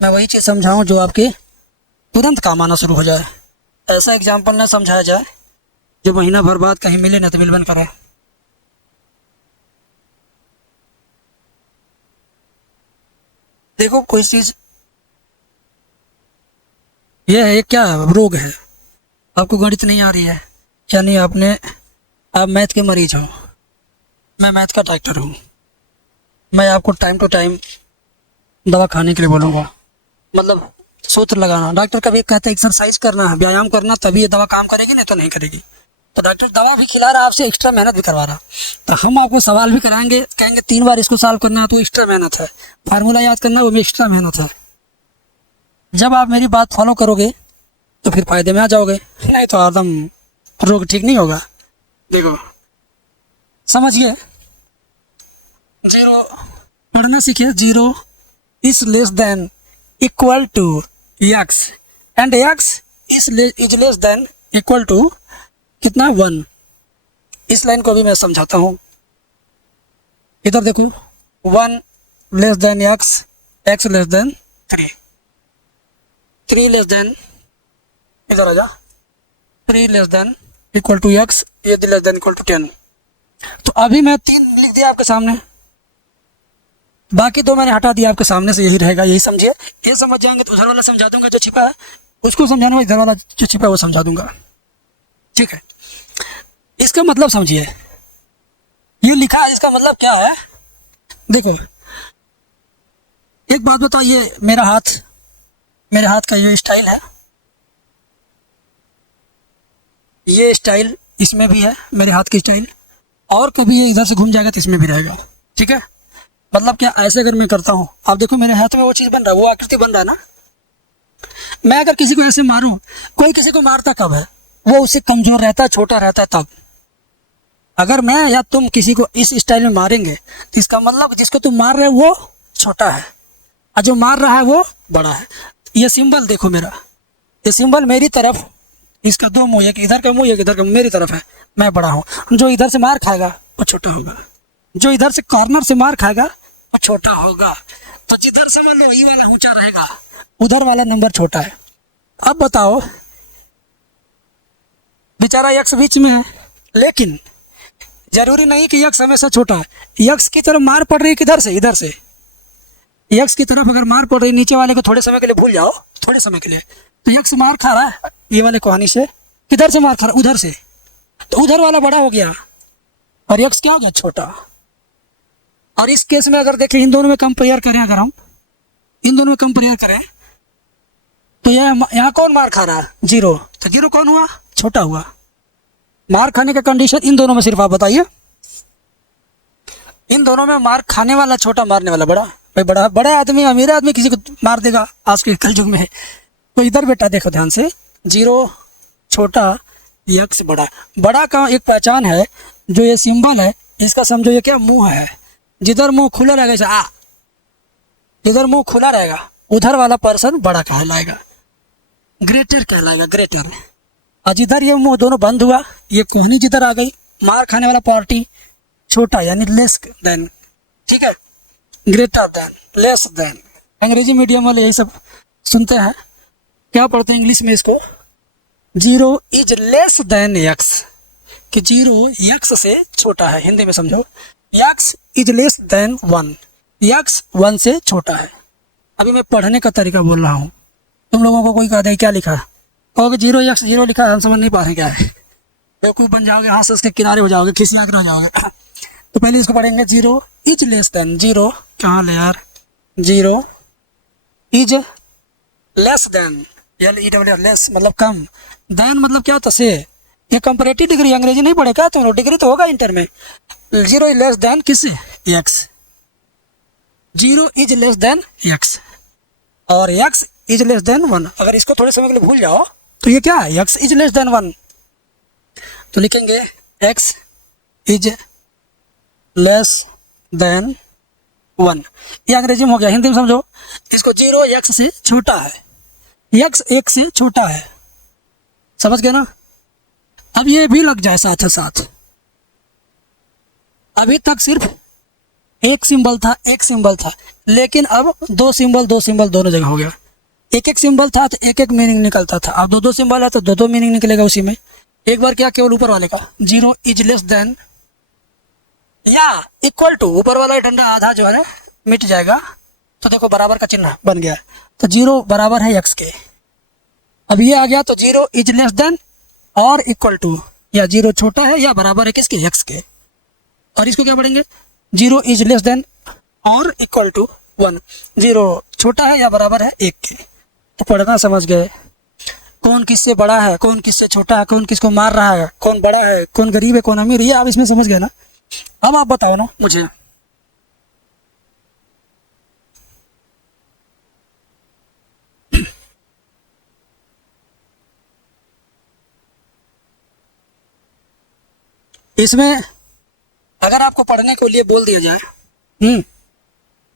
मैं वही चीज़ समझाऊं जो आपके तुरंत काम आना शुरू हो जाए। ऐसा एग्जाम्पल ना समझाया जाए जो महीना भर बाद कहीं मिले ना तो मिल बन करे। देखो कोई चीज़ ये है, क्या रोग है, आपको गणित नहीं आ रही है, यानी आप मैथ के मरीज हो, मैं मैथ का डॉक्टर हूँ, मैं आपको टाइम टू टाइम दवा खाने के लिए बोलूँगा। मतलब सूत्र लगाना। डॉक्टर कभी कहते हैं एक्सरसाइज करना है, व्यायाम करना, तभी ये दवा काम करेगी, नहीं तो नहीं करेगी। तो डॉक्टर दवा भी खिला रहा है, आपसे एक्स्ट्रा मेहनत भी करवा रहा। तो हम आपको सवाल भी कराएंगे, कहेंगे 3 बार इसको सॉल्व करना है तो एक्स्ट्रा मेहनत है, फार्मूला याद करना है वो भी एक्स्ट्रा मेहनत है। जब आप मेरी बात फॉलो करोगे तो फिर फायदे में आ जाओगे, नहीं तो एकदम रोग ठीक नहीं होगा। देखो समझिए, 0 पढ़ना सीखिए। 0 is less than equal to x and x is less than equal to कितना 1। इस लाइन को भी मैं समझाता हूँ। इधर देखो 1 less than x less than 3 less than, इधर आ जा, 3 less than equal to x, ये लेस देन इक्वल टू 10। तो अभी मैं 3 लिख दिया आपके सामने, बाकी 2 मैंने हटा दिया आपके सामने से, यही रहेगा, यही समझिए। ये समझ जाएंगे तो उधर वाला समझा दूंगा जो छिपा है, उसको समझाना हो, इधर वाला जो छिपा है वो समझा दूंगा, ठीक है। इसका मतलब समझिए, ये लिखा है, इसका मतलब क्या है। देखो एक बात बताओ, ये मेरे हाथ का ये स्टाइल है, ये स्टाइल इसमें भी है, मेरे हाथ की स्टाइल, और कभी ये इधर से घूम जाएगा तो इसमें भी रहेगा, ठीक है। मतलब क्या, ऐसे अगर मैं करता हूँ, आप देखो मेरे हाथ में वो चीज़ बन रहा है, वो आकृति बन रहा है ना। मैं अगर किसी को ऐसे मारूं, कोई किसी को मारता कब है, वो उससे कमज़ोर रहता है, छोटा रहता है तब। अगर मैं या तुम किसी को इस स्टाइल में मारेंगे तो इसका मतलब जिसको तुम मार रहे हो वो छोटा है और जो मार रहा है वो बड़ा है। ये सिंबल देखो मेरा, ये सिंबल मेरी तरफ, इसका 2 मुंह, एक इधर का मुंह, एक इधर का, मेरी तरफ है, मैं बड़ा हूँ। जो इधर से मार खाएगा वो छोटा होगा, जो इधर से कॉर्नर से मार खाएगा वो छोटा होगा। तो जिधर समझ लो ये वाला ऊंचा रहेगा, उधर वाला नंबर छोटा है। अब बताओ, बेचारा यक्स बीच में है, लेकिन जरूरी नहीं कि यक्स हमेशा छोटा है। यक्स की तरफ मार पड़ रही है किधर से, इधर से। यक्स की तरफ अगर मार पड़ रही है, नीचे वाले को थोड़े समय के लिए भूल जाओ, थोड़े समय के लिए, तो यक्स मार खा रहा है ये वाले कहानी से, किधर से मार खा रहा है, उधर से, तो उधर वाला बड़ा हो गया और यक्स क्या हो गया, छोटा। और इस केस में अगर देखें, इन दोनों में कंपेयर करें, अगर हम इन दोनों में कंपेयर करें तो यहाँ कौन मार खा रहा है, 0, तो 0 कौन हुआ, छोटा हुआ। मार खाने का कंडीशन इन दोनों में सिर्फ आप बताइए, इन दोनों में मार खाने वाला छोटा, मारने वाला बड़ा। भाई बड़ा आदमी, अमीर आदमी किसी को मार देगा आज के कलयुग में। तो इधर बेटा देखो ध्यान से, 0 छोटा, यक्स बड़ा का एक पहचान है, जो ये सिंबल है इसका समझो ये क्या, मुंह है। जिधर मुंह खुला रहेगा, जैसे जिधर मुंह खुला रहेगा उधर वाला पर्सन बड़ा कहलाएगा, ग्रेटर कहलाएगा, ग्रेटर। और जिधर ये मुंह दोनों बंद हुआ, ये कोहनी जिधर आ गई, मार खाने वाला पार्टी छोटा, यानी लेस देन, ठीक है, ग्रेटर देन, लेस देन। अंग्रेजी मीडियम वाले यही सब सुनते हैं, क्या पढ़ते हैं इंग्लिश में इसको, 0 इज लेस देन यक्स, कि 0 यक्स से छोटा है। हिंदी में समझो, x is less then 1, x 1 से छोटा है। अभी मैं पढ़ने का तरीका बोल रहा हूँ, तुम लोगों को कोई कहा दे क्या लिखा है, कहोगे 0 यक्स 0 लिखा है, हम समझ नहीं पा रहे क्या है, बेवकूफ़ बन जाओगे, हाथ से उसके किनारे हो जाओगे, खिसिया कर हो जाओगे। तो पहले इसको पढ़ेंगे, 0 इज लेस देन, 0 कहाँ ले यार, 0 इज लेस देन, लेस मतलब कम, देन मतलब क्या होता से, ये कंपैरेटिव डिग्री, अंग्रेजी नहीं पढ़े क्या तुम लोग, डिग्री तो होगा इंटर में। 0 इज लेस देन किससे, x, 0 is less than x, और एक्स इज लेस देन 1। अगर इसको थोड़े समय के लिए भूल जाओ तो ये क्या है, एक्स इज लेस देन 1, तो लिखेंगे एक्स इज लेस देन 1। ये अंग्रेजी में हो गया, हिंदी में समझो इसको, 0 एक्स से छोटा है, एक्स 1 से छोटा है, समझ गए ना। अब ये भी लग जाए साथ साथ, अभी तक सिर्फ एक सिंबल था, लेकिन अब 2 सिंबल दोनों जगह हो गया। एक सिंबल था तो एक मीनिंग निकलता था, अब 2 सिंबल है तो 2 मीनिंग निकलेगा उसी में। एक बार क्या, केवल ऊपर वाले का, 0 इज लेस देन या इक्वल टू, ऊपर वाला डंडा आधा जो है मिट जाएगा, तो देखो बराबर का चिन्ह बन गया, तो 0 बराबर है x के। अब ये आ गया, तो 0 इज लेस देन और इक्वल टू, या 0 छोटा है या बराबर है किसके, x के। और इसको क्या पढ़ेंगे, 0 इज लेस देन और इक्वल टू 1, 0 छोटा है या बराबर है 1 के। तो पढ़ना समझ गए। कौन किससे बड़ा है, कौन किससे छोटा है, कौन किसको मार रहा है, कौन बड़ा है, कौन गरीब है, कौन अमीर है, ये आप इसमें समझ गए ना। अब आप बताओ ना मुझे, इसमें अगर आपको पढ़ने के लिए बोल दिया जाए,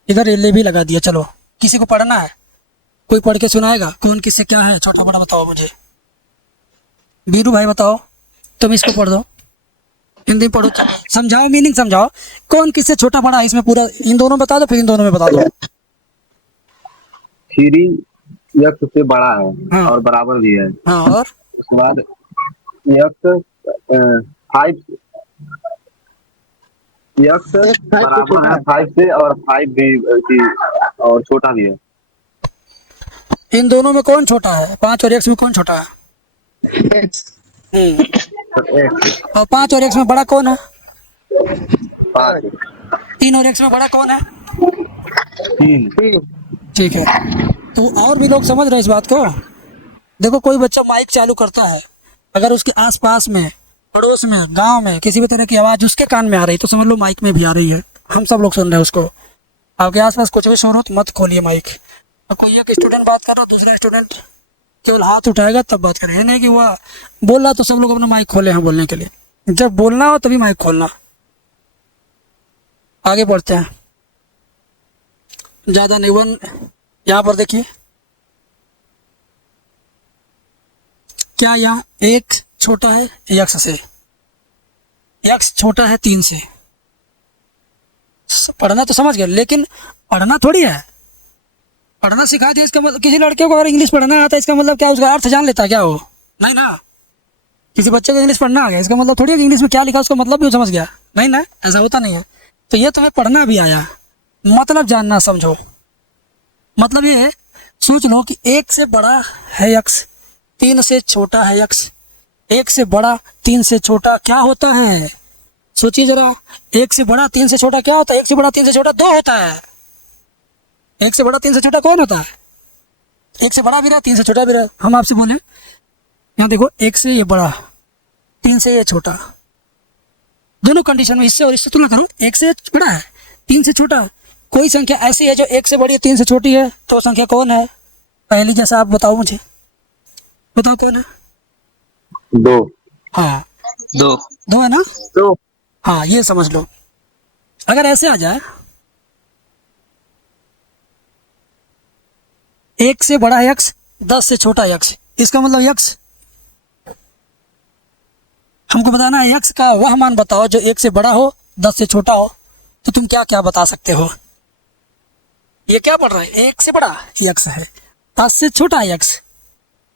इधर एले भी लगा दिया, चलो किसी को पढ़ना है, कोई पढ़ के सुनाएगा कौन किससे क्या है, छोटा बड़ा बताओ मुझे। बीरू भाई बताओ, तुम इसको पढ़ दो, हिंदी पढ़ो, समझाओ, मीनिंग समझाओ, कौन किससे छोटा बड़ा है इसमें पूरा, इन दोनों बता दो, फिर इन दोनों में बता दो। 3 x से बड़ा है हाँ। और बराबर भी है। हाँ, और उसके बाद x बराबर है 5 से और 5 भी और छोटा भी है। इन दोनों में कौन छोटा है, 5 और x में कौन छोटा है? तो x और 5 और x में बड़ा कौन है? 5 3 और x में बड़ा कौन है? 3। ठीक है, तो और भी लोग समझ रहे हैं इस बात को। देखो कोई बच्चा माइक चालू करता है, अगर उसके आसपास में, पड़ोस में, गांव में किसी भी तरह की आवाज़ उसके कान में आ रही तो समझ लो माइक में भी आ रही है, हम सब लोग सुन रहे हैं उसको। आपके आसपास कुछ भी शोर हो तो मत खोलिए माइक। और कोई एक स्टूडेंट बात कर रहा हो, दूसरा स्टूडेंट केवल हाथ उठाएगा तब बात करें, नहीं कि वह बोल रहा तो सब लोग अपना माइक खोले हैं बोलने के लिए। जब बोलना हो तभी माइक खोलना। आगे बढ़ते हैं, ज़्यादा नहीं वन, यहाँ पर देखिए क्या यहाँ एक छोटा है यक्स से, यक्स छोटा है 3 से। पढ़ना तो समझ गए, लेकिन पढ़ना थोड़ी है, पढ़ना सिखा दिया इसका मतलब, किसी लड़के को अगर इंग्लिश पढ़ना आता है इसका मतलब क्या उसका अर्थ जान लेता है क्या वो? नहीं ना। किसी बच्चे को इंग्लिश पढ़ना आ गया इसका मतलब थोड़ी है कि इंग्लिश में क्या लिखा उसका मतलब भी वो समझ गया, नहीं ना, ऐसा होता नहीं है। तो ये तुम्हें पढ़ना भी आया, मतलब जानना समझो। मतलब ये सोच लो कि 1 से बड़ा है यक्स, 3 से छोटा है यक्स, 1 से बड़ा 3 से छोटा क्या होता है? सोचिए जरा, 1 से बड़ा 3 से छोटा क्या होता है? 1 से बड़ा 3 से छोटा 2 होता है। 1 से बड़ा 3 से छोटा कौन होता है? 1 से बड़ा भी रहा 3 से छोटा भी रहा। हम आपसे बोले यहाँ देखो, 1 से ये बड़ा, 3 से ये छोटा, दोनों कंडीशन में इससे और इससे तुलना करो, 1 से बड़ा है 3 से छोटा। कोई संख्या ऐसी है जो 1 से बड़ी है 3 से छोटी है, तो संख्या कौन है? पहली जैसा आप बताओ मुझे, बताओ कौन है? 2। हाँ 2 2 है ना। 2 हाँ ये समझ लो। अगर ऐसे आ जाए, 1 से बड़ा यक्स 10 से छोटा यक्स, इसका मतलब यक्स, हमको बताना है यक्स का वह मान बताओ जो 1 से बड़ा हो 10 से छोटा हो। तो तुम क्या क्या बता सकते हो? ये क्या पढ़ रहा है? 1 से बड़ा यक्स है, 10 से छोटा यक्स।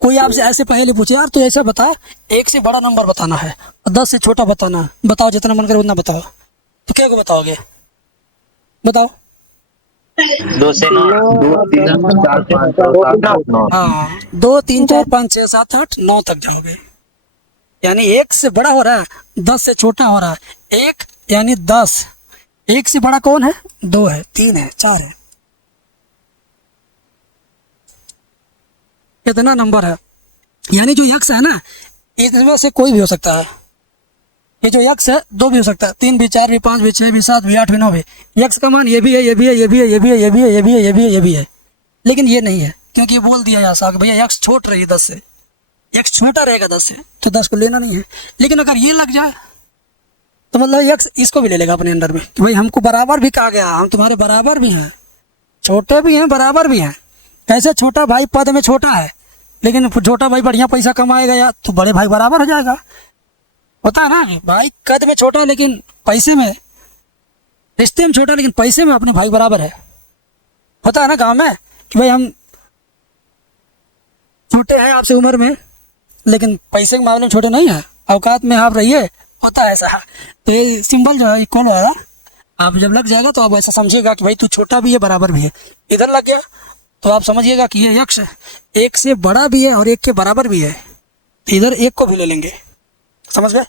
कोई आपसे ऐसे पहले पूछे यार तो ऐसा बता, 1 से बड़ा नंबर बताना है और 10 से छोटा बताना है, बताओ जितना मन करे उतना बताओ, तो क्या को बताओगे? बताओ। 2 से 9 2 3 4 5 6 7 8 9। हाँ 2 3 4 5 6 7 8 9 तक जाओगे। यानी 1 से बड़ा हो रहा है 10 से छोटा हो रहा है 1, यानी 10। 1 से बड़ा कौन है? 2 है, 3 है, 4 है, कितना नंबर है? यानी जो यक्स है ना, इसमें से कोई भी हो सकता है। ये जो यक्स है 2 भी हो सकता है, 3 भी, 4 भी, 5 भी, 6 भी, 7 भी, 8 भी, 9 भी। यक्स का मान ये भी है, ये भी है, ये भी है, ये भी है, ये भी है, ये भी है, ये भी है, ये भी है, लेकिन ये नहीं है, क्योंकि ये बोल दिया ऐसा कि भैया यक्स छोट रही है 10 से, यक्स छोटा रहेगा 10 से, तो 10 को लेना नहीं है। लेकिन अगर ये लग जाए तो मतलब यक्स इसको भी ले लेगा अपने अंडर में कि भाई हमको बराबर भी कहा गया, हम तुम्हारे बराबर भी हैं, छोटे भी हैं, बराबर भी हैं। कैसे? छोटा भाई पद में छोटा है, लेकिन छोटा भाई बढ़िया पैसा कमाएगा या तो बड़े भाई बराबर हो जाएगा। होता है ना कि भाई कद में छोटा है लेकिन पैसे में, रिश्ते में छोटा लेकिन पैसे में अपने भाई बराबर है। होता है ना गांव में कि भाई हम छोटे हैं आपसे उम्र में, लेकिन पैसे के मामले में छोटे नहीं है, औकात में आप रहिए। होता है ऐसा। तो ये सिंबल जो है इक्वल है, आप जब लग जाएगा तो आप ऐसा समझिएगा कि भाई तू छोटा भी है बराबर भी है। इधर लग गया तो आप समझिएगा कि ये यक्स 1 से बड़ा भी है और 1 के बराबर भी है, इधर 1 को भी ले लेंगे। समझ गए?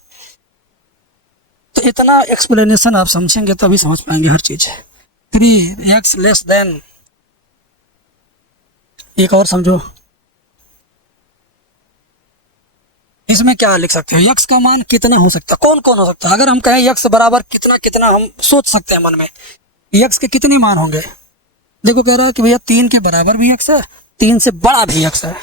तो इतना एक्सप्लेनेशन आप समझेंगे तभी समझ पाएंगे हर चीज़। 3x लेस देन, एक और समझो, इसमें क्या लिख सकते हो, यक्स का मान कितना हो सकता है, कौन कौन हो सकता है। अगर हम कहें यक्स बराबर कितना कितना, हम सोच सकते हैं मन में यक्स के कितने मान होंगे। देखो कह रहा है कि भैया 3 के बराबर भी यक्स है, 3 से बड़ा भी यक्स है।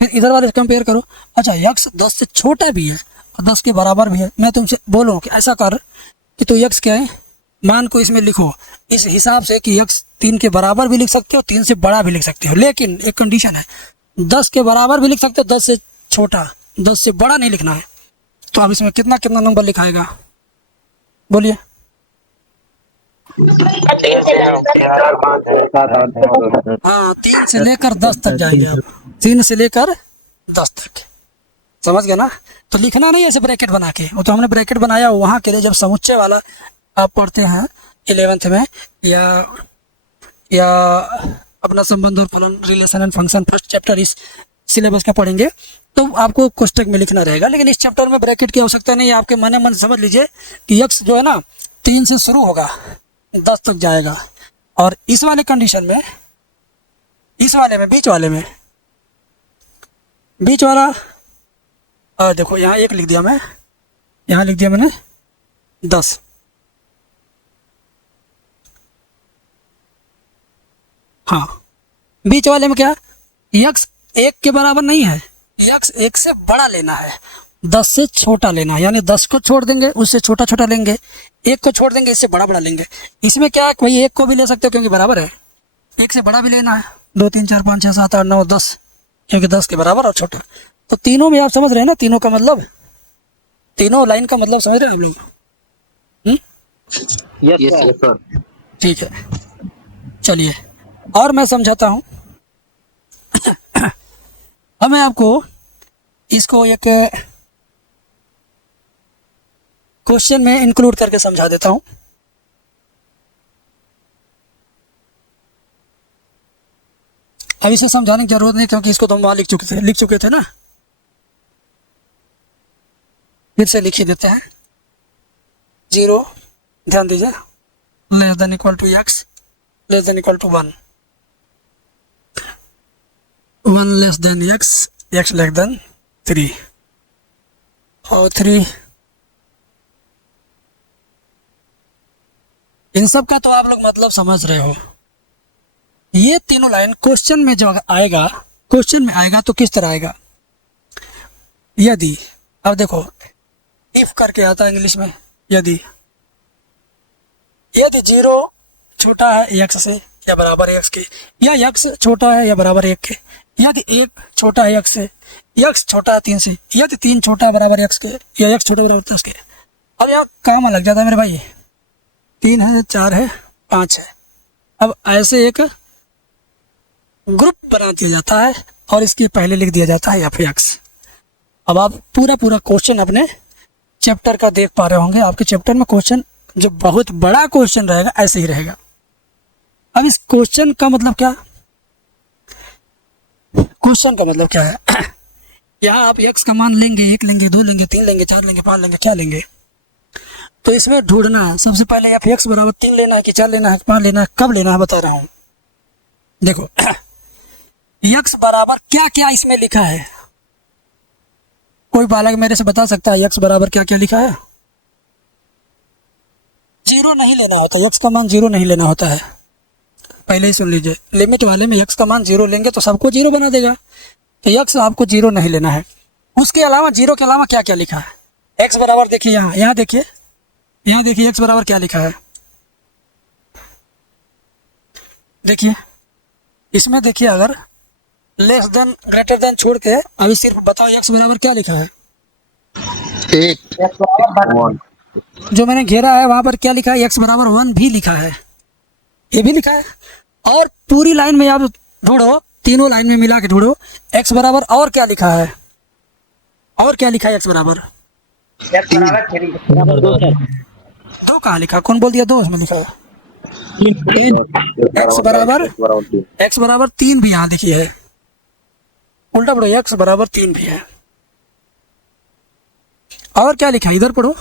फिर इधर वाले से कंपेयर करो, अच्छा यक्स 10 से छोटा भी है और 10 के बराबर भी है। मैं तुमसे बोलूँ कि ऐसा कर कि तो यक्स क्या है, मान को इसमें लिखो इस हिसाब से कि यक्स 3 के बराबर भी लिख सकते हो, 3 से बड़ा भी लिख सकते हो, लेकिन एक कंडीशन है, 10 के बराबर भी लिख सकते हो, 10 से छोटा, 10 से बड़ा नहीं लिखना है। तो अब इसमें कितना कितना नंबर लिखाएगा, बोलिए। 4 5 6 7 8 9 हाँ, 3 से लेकर 10 तक जाएंगे आप, 3 से लेकर 10 तक, समझ गए ना। तो लिखना नहीं ऐसे ब्रैकेट बना के, वो तो हमने ब्रैकेट बनाया वहाँ के लिए जब समुच्चय वाला आप पढ़ते हैं 11th में, या अपना संबंध और फलन, relation and function, first chapter इस सिलेबस का पढ़ेंगे, तो आपको कोष्टक में लिखना रहेगा। लेकिन इस चैप्टर में ब्रैकेट की आवश्यकता नहीं है, आपके मन मन समझ लीजिए कि यक्स जो है ना 3 से शुरू होगा, 10 तक जाएगा। और इस वाले कंडीशन में, इस वाले में, बीच वाला देखो यहाँ 1 लिख दिया मैं, यहाँ लिख दिया मैंने 10। हाँ, बीच वाले में क्या, यक्स 1 के बराबर नहीं है, यक्स 1 से बड़ा लेना है, 10 से छोटा लेना है। यानी 10 को छोड़ देंगे, उससे छोटा छोटा लेंगे, 1 को छोड़ देंगे, इससे बड़ा बड़ा लेंगे। इसमें क्या है, कोई 1 को भी ले सकते हो क्योंकि बराबर है, 1 से बड़ा भी लेना है, 2 3 4 5 6 7 8 9 10, क्योंकि 10 के बराबर और छोटा। तो तीनों में आप समझ रहे हैं ना, तीनों का मतलब, तीनों लाइन का मतलब समझ रहे हैं आप लोग। Yes sir. ठीक है, चलिए और मैं समझाता हूँ। अब मैं आपको इसको एक क्वेश्चन में इंक्लूड करके समझा देता हूँ। अब इसे समझाने की जरूरत नहीं, क्योंकि इसको तो हम वहाँ लिख चुके थे ना, फिर से लिख ही देते हैं। 0, ध्यान दीजिए, less than equal to x less than equal to 1, 1 less than x, x less than 3, और 3। इन सब का तो आप लोग मतलब समझ रहे हो। ये तीनों लाइन क्वेश्चन में जब आएगा, क्वेश्चन में आएगा तो किस तरह आएगा, यदि, अब देखो इफ करके आता है इंग्लिश में, यदि 0 छोटा है एक्स से या बराबर एक्स के, या एक्स छोटा है या बराबर 1 के, यदि 1 छोटा है एक्स से, एक्स छोटा है 3 से, यदि 3 छोटा है बराबर एक्स के, या एक्स छोटा बराबर 10 के। और यहाँ काम लग जाता है मेरे भाई, 3 है, 4 है, 5 है। अब ऐसे एक ग्रुप बना दिया जाता है और इसके पहले लिख दिया जाता है एफ एक्स। अब आप पूरा क्वेश्चन अपने चैप्टर का देख पा रहे होंगे। आपके चैप्टर में क्वेश्चन जो बहुत बड़ा क्वेश्चन रहेगा ऐसे ही रहेगा। अब इस क्वेश्चन का मतलब क्या, क्वेश्चन का मतलब क्या है, यहाँ आप एक्स का मान लेंगे, 1 लेंगे, 2 लेंगे, 3 लेंगे, 4 लेंगे, 5 लेंगे, क्या लेंगे, तो इसमें ढूंढना है सबसे पहले एफ एक्स बराबर 3 लेना है कि 4 लेना है, 5 लेना है, कब लेना है बता रहा हूँ। देखो एक्स बराबर क्या क्या इसमें लिखा है, कोई बालक मेरे से बता सकता है एक्स बराबर क्या क्या लिखा है। 0 नहीं लेना होता, एक्स का मान 0 नहीं लेना होता है, पहले ही सुन लीजिए। लिमिट वाले में एक्स का मान 0 लेंगे तो सबको 0 बना देगा, तो एक्स आपको 0 नहीं लेना है। उसके अलावा 0 के अलावा क्या क्या लिखा है, एक्स बराबर देखिए, यहाँ देखिए, यहाँ देखिए एक्स बराबर क्या लिखा है, देखिए इसमें देखिए, अगर लेस देन ग्रेटर देन छोड़ के अभी सिर्फ बताओ एक्स बराबर क्या लिखा है, 1। जो मैंने घेरा है वहां पर क्या लिखा है, एक्स बराबर 1 भी लिखा है, ये भी लिखा है। और पूरी लाइन में आप ढूंढो, तीनों लाइन में मिला के ढूंढो एक्स बराबर और क्या लिखा है, और क्या लिखा है एक्स बराबर 2 कहाँ लिखा, कौन बोल दिया 2 उसमें लिखा है, एक्स बराबर 3 भी यहाँ देखिए है, उल्टा पढ़ो, एक्स बराबर 3 भी है। और क्या लिखा है इधर पढ़ो,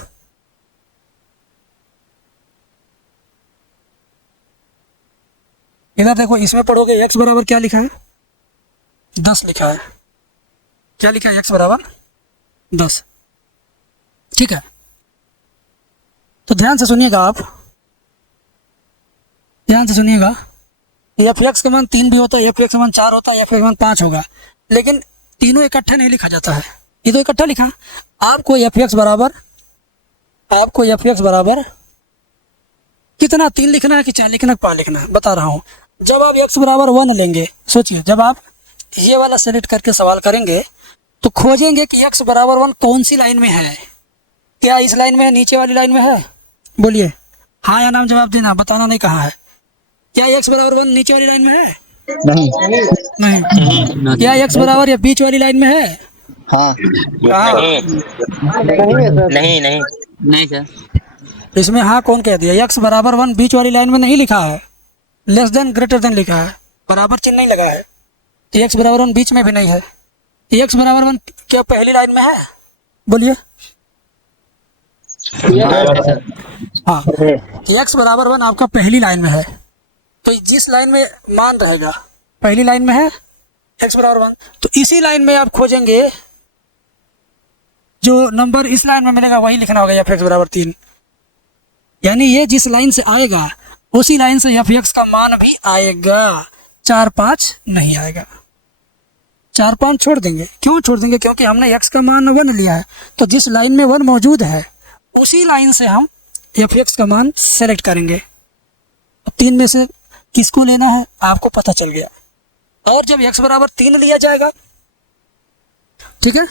इधर देखो, इसमें पढ़ोगे एक्स बराबर क्या लिखा है, 10 लिखा है। क्या लिखा है एक्स बराबर 10। ठीक है, तो ध्यान से सुनिएगा आप, ध्यान से सुनिएगा। एफ एक्स का मान 3 भी होता है, एफ एक्स का मान 4 होता है, एफ एक्स का मान 5 होगा, लेकिन तीनों इकट्ठे नहीं लिखा जाता है, ये तो इकट्ठा लिखा। आपको एफ एक्स बराबर कितना, 3 लिखना है कि 4 लिखना है, 5 लिखना है, बता रहा हूँ। जब आप x बराबर 1 लेंगे, सोचिए, जब आप ये वाला सेलेक्ट करके सवाल करेंगे तो खोजेंगे कि x बराबर 1 कौन सी लाइन में है। क्या इस लाइन में है, नीचे वाली लाइन में है? बोलिए हाँ या नाम जवाब देना, बताना नहीं कहाँ है। क्या x बराबर 1 नीचे वाली लाइन में है? नहीं। क्या x बराबर या बीच वाली लाइन में है? हाँ। हाँ, नहीं नहीं नहीं सर। इसमें हाँ कौन कह दिया? x बराबर 1 बीच वाली लाइन में नहीं लिखा है, लेस देन ग्रेटर देन लिखा है, बराबर चिन्ह नहीं लगा है, तो x बराबर 1 बीच में भी नहीं है। x बराबर 1 क्या पहली लाइन में है? बोलिए हाँ, x बराबर 1 आपका पहली लाइन में है, तो जिस लाइन में मान रहेगा पहली लाइन में है x बराबर 1, तो इसी लाइन में आप खोजेंगे, जो नंबर इस लाइन में मिलेगा वही लिखना होगा, f x बराबर 3। यानी ये जिस लाइन से आएगा उसी लाइन से एफ एक्स का मान भी आएगा, 4-5 नहीं आएगा। 4-5 छोड़ देंगे, क्यों छोड़ देंगे? क्योंकि हमने x का मान 1 लिया है, तो जिस लाइन में 1 मौजूद है उसी लाइन से हम एफ एक्स का मान सेलेक्ट करेंगे। अब 3 में से किसको लेना है आपको पता चल गया। और जब x बराबर 3 लिया जाएगा, ठीक है,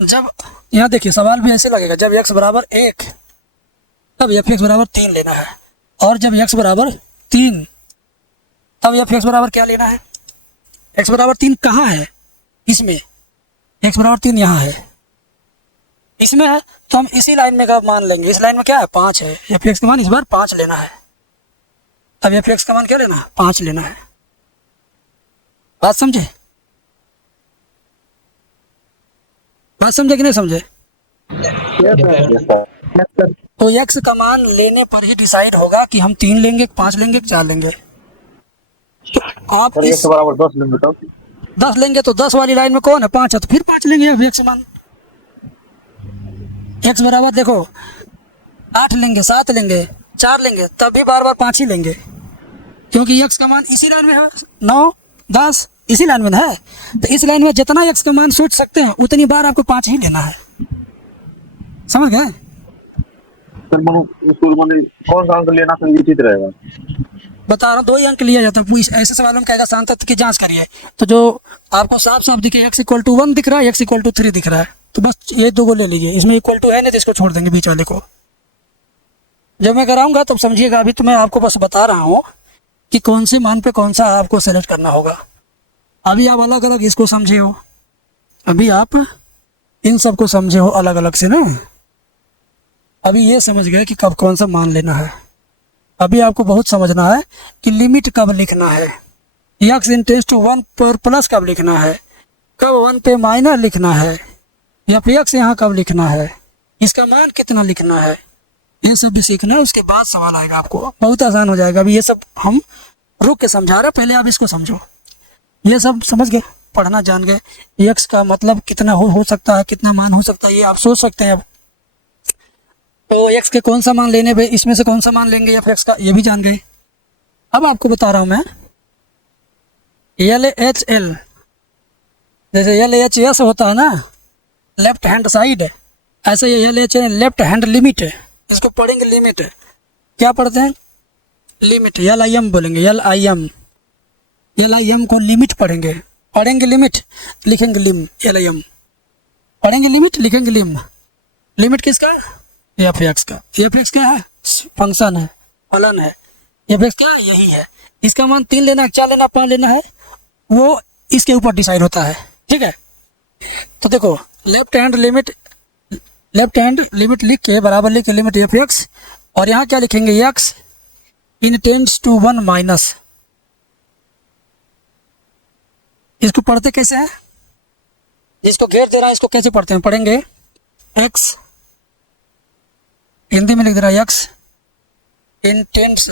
जब यहाँ देखिए सवाल भी ऐसे लगेगा, जब x बराबर 1 तब एफ एक्स बराबर 3 लेना है, और जब x बराबर 3 तब एफ एक्स बराबर क्या लेना है? x बराबर 3 कहाँ है? इसमें x बराबर 3 यहाँ है, इसमें है, तो हम इसी लाइन में का मान लेंगे। इस लाइन में क्या है? 5 है, एफ एक्स का मान इस बार 5 लेना है। अब एफ एक्स का मान क्या लेना है? 5 लेना है। बात समझे? बात समझे कि नहीं समझे? तो x का मान लेने पर ही डिसाइड होगा कि हम 3 लेंगे, 5 लेंगे, 4 लेंगे। तो आप सर इस 1 बराबर 10 लेंगे तो 10 लेंगे, तो 10 वाली लाइन में कौन है? 5 है, तो फिर 5 लेंगे x मान। x बराबर देखो 8 लेंगे, 7 लेंगे, 4 लेंगे, तब भी बार बार 5 ही लेंगे, क्योंकि x का मान इसी लाइन में है। 9, 10 इसी लाइन में है, तो इस लाइन में जितना x का मान सोच सकते हैं उतनी बार आपको 5 ही लेना है। समझ गए? सर मनु उसको मैंने कौन सा अंक लेना सर उचित रहेगा? बता रहा हूँ, 2 ही अंक लिया जाता है। ऐसे सवालों में कहेगा शांत तत्व की जांच करिए, तो जो आपको साफ साफ दिखे x = 1 दिख रहा है, x = 3 दिख रहा है, तो बस ये 2 को ले लीजिए। इसमें इक्वल टू है नहीं तो इसको छोड़ देंगे बीच वाले को। जब मैं कराऊंगा तब समझिएगा, अभी तो मैं आपको बस बता रहा हूँ कि कौन से मान पे कौन सा आपको सेलेक्ट करना होगा। अभी आप अलग अलग इसको समझे हो, अभी आप इन सबको समझे हो अलग अलग से ना, अभी ये समझ गए कि कब कौन सा मान लेना है। अभी आपको बहुत समझना है कि लिमिट कब लिखना है, x टेंड्स टू 1 पर प्लस कब लिखना है, कब 1 पे माइनस लिखना है, या फिर x यहाँ कब लिखना है, इसका मान कितना लिखना है, ये सब भी सीखना है। उसके बाद सवाल आएगा, आपको बहुत आसान हो जाएगा। अभी ये सब हम रुक के समझा रहे हैं, पहले आप इसको समझो। ये सब समझ गए, पढ़ना जान गए, x का मतलब कितना हो सकता है, कितना मान हो सकता है, ये आप सोच सकते हैं। अब तो x के कौन सा मान लेने पे इसमें से कौन सा मान लेंगे या फिर x का, ये भी जान गए। अब आपको बता रहा हूँ मैं, LHL, जैसे LHS होता है ना लेफ्ट हैंड साइड, ऐसे ये LHL लेफ्ट हैंड लिमिट है, इसको पढ़ेंगे लिमिट। क्या पढ़ते हैं? लिमिट, LIM बोलेंगे, LIM को लिमिट पढ़ेंगे, लिमिट लिखेंगे लिम, LIM पढ़ेंगे लिमिट लिखेंगे लिम। लिमिट किसका? एफ एक्स का। एफ एक्स क्या है? फंक्शन है, फलन है। एफ एक्स क्या है? यही है। इसका मान 3 लेना है, 4 लेना, 5 लेना है, वो इसके ऊपर डिसाइड होता है। ठीक है, तो देखो लेफ्ट हैंड लिमिट लिख के बराबर लिख के लिमिट एफ एक्स, और यहाँ क्या लिखेंगे? X in tends to 1 minus. इसको पढ़ते कैसे हैं? जिसको घेर दे रहा है इसको कैसे पढ़ते हैं? पढ़ेंगे एक्स, हिंदी में लिख दे रहा है एक्स इन टेंड्स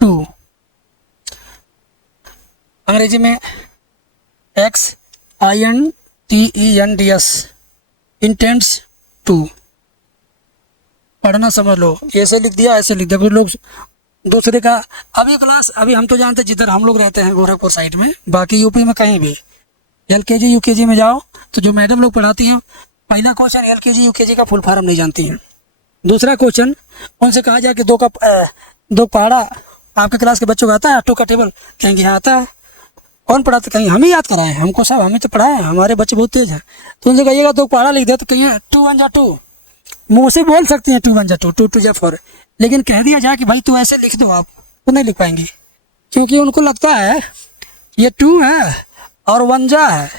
टू, अंग्रेजी में एक्स INTENDS, इंटेंट्स टू। पढ़ना समझ लो, ऐसे लिख दिया ऐसे लिख दिया। कुछ लोग दूसरे का, अभी क्लास, अभी हम तो जानते हैं जिधर हम लोग रहते हैं गोरखपुर साइड में, बाकी यूपी में कहीं भी LKG UKG में जाओ तो जो मैडम लोग पढ़ाती हैं, पहला क्वेश्चन LKG UKG का फुल फॉर्म नहीं जानती हैं। दूसरा क्वेश्चन उनसे कहा जाए कि दो पहाड़ा आपके क्लास के बच्चों को आता है, 2 का टेबल, कहेंगे हाँ आता है। कौन पढ़ाते? कहीं हम ही याद कराए हैं, हमको सब हमें तो पढ़ाए हैं, हमारे बच्चे बहुत तेज हैं। तो उनसे कहिएगा 2 पहाड़ा लिख दिया तो कहिए 2 1 जा 2, मुँह से बोल सकती हैं 2 1 जा 2, 2 2 जा 4, लेकिन कह दिया जाए कि भाई तू ऐसे लिख दो, आप तो नहीं लिख पाएंगे, क्योंकि उनको लगता है ये 2 है और 1 जा है,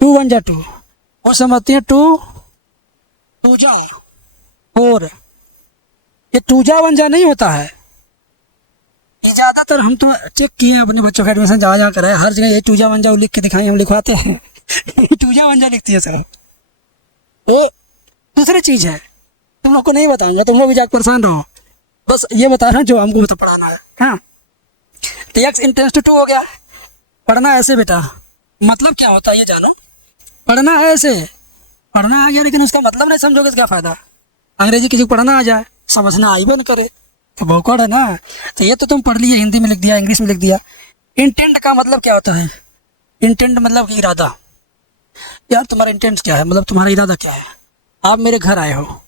2 1 जा 2, वो समझती हैं 2 2 जा 4। ये 2 जा 1 जा नहीं होता है। ये ज़्यादातर हम तो चेक किए हैं अपने बच्चों का एडमिशन जहाँ जहाँ कराए, हर जगह ये 2 जा 1 जा लिख के दिखाएं, हम लिखवाते हैं 2 जा 1 जा लिखती है सर। तो दूसरी चीज़ है, तुम लोग को नहीं बताऊंगा, तुम लोग भी जाकर परेशान रहो, बस ये बता रहा हूँ जो हमको तो पढ़ाना है। हाँ, तो x इंटेंस टू 2 हो गया। पढ़ना ऐसे बेटा, मतलब क्या होता है ये जानो। पढ़ना है ऐसे, पढ़ना आ गया लेकिन उसका मतलब नहीं समझोगे तो क्या फ़ायदा। अंग्रेजी किसी को पढ़ना आ जाए, समझना आई भी न करे तो भौकड़ है ना। तो ये तो तुम पढ़ लिए, हिंदी में लिख दिया, इंग्लिश में लिख दिया। इंटेंट का मतलब क्या होता है? इंटेंट मतलब कि इरादा। यार तुम्हारा इंटेंट क्या है, मतलब तुम्हारा इरादा क्या है? आप मेरे घर आए हो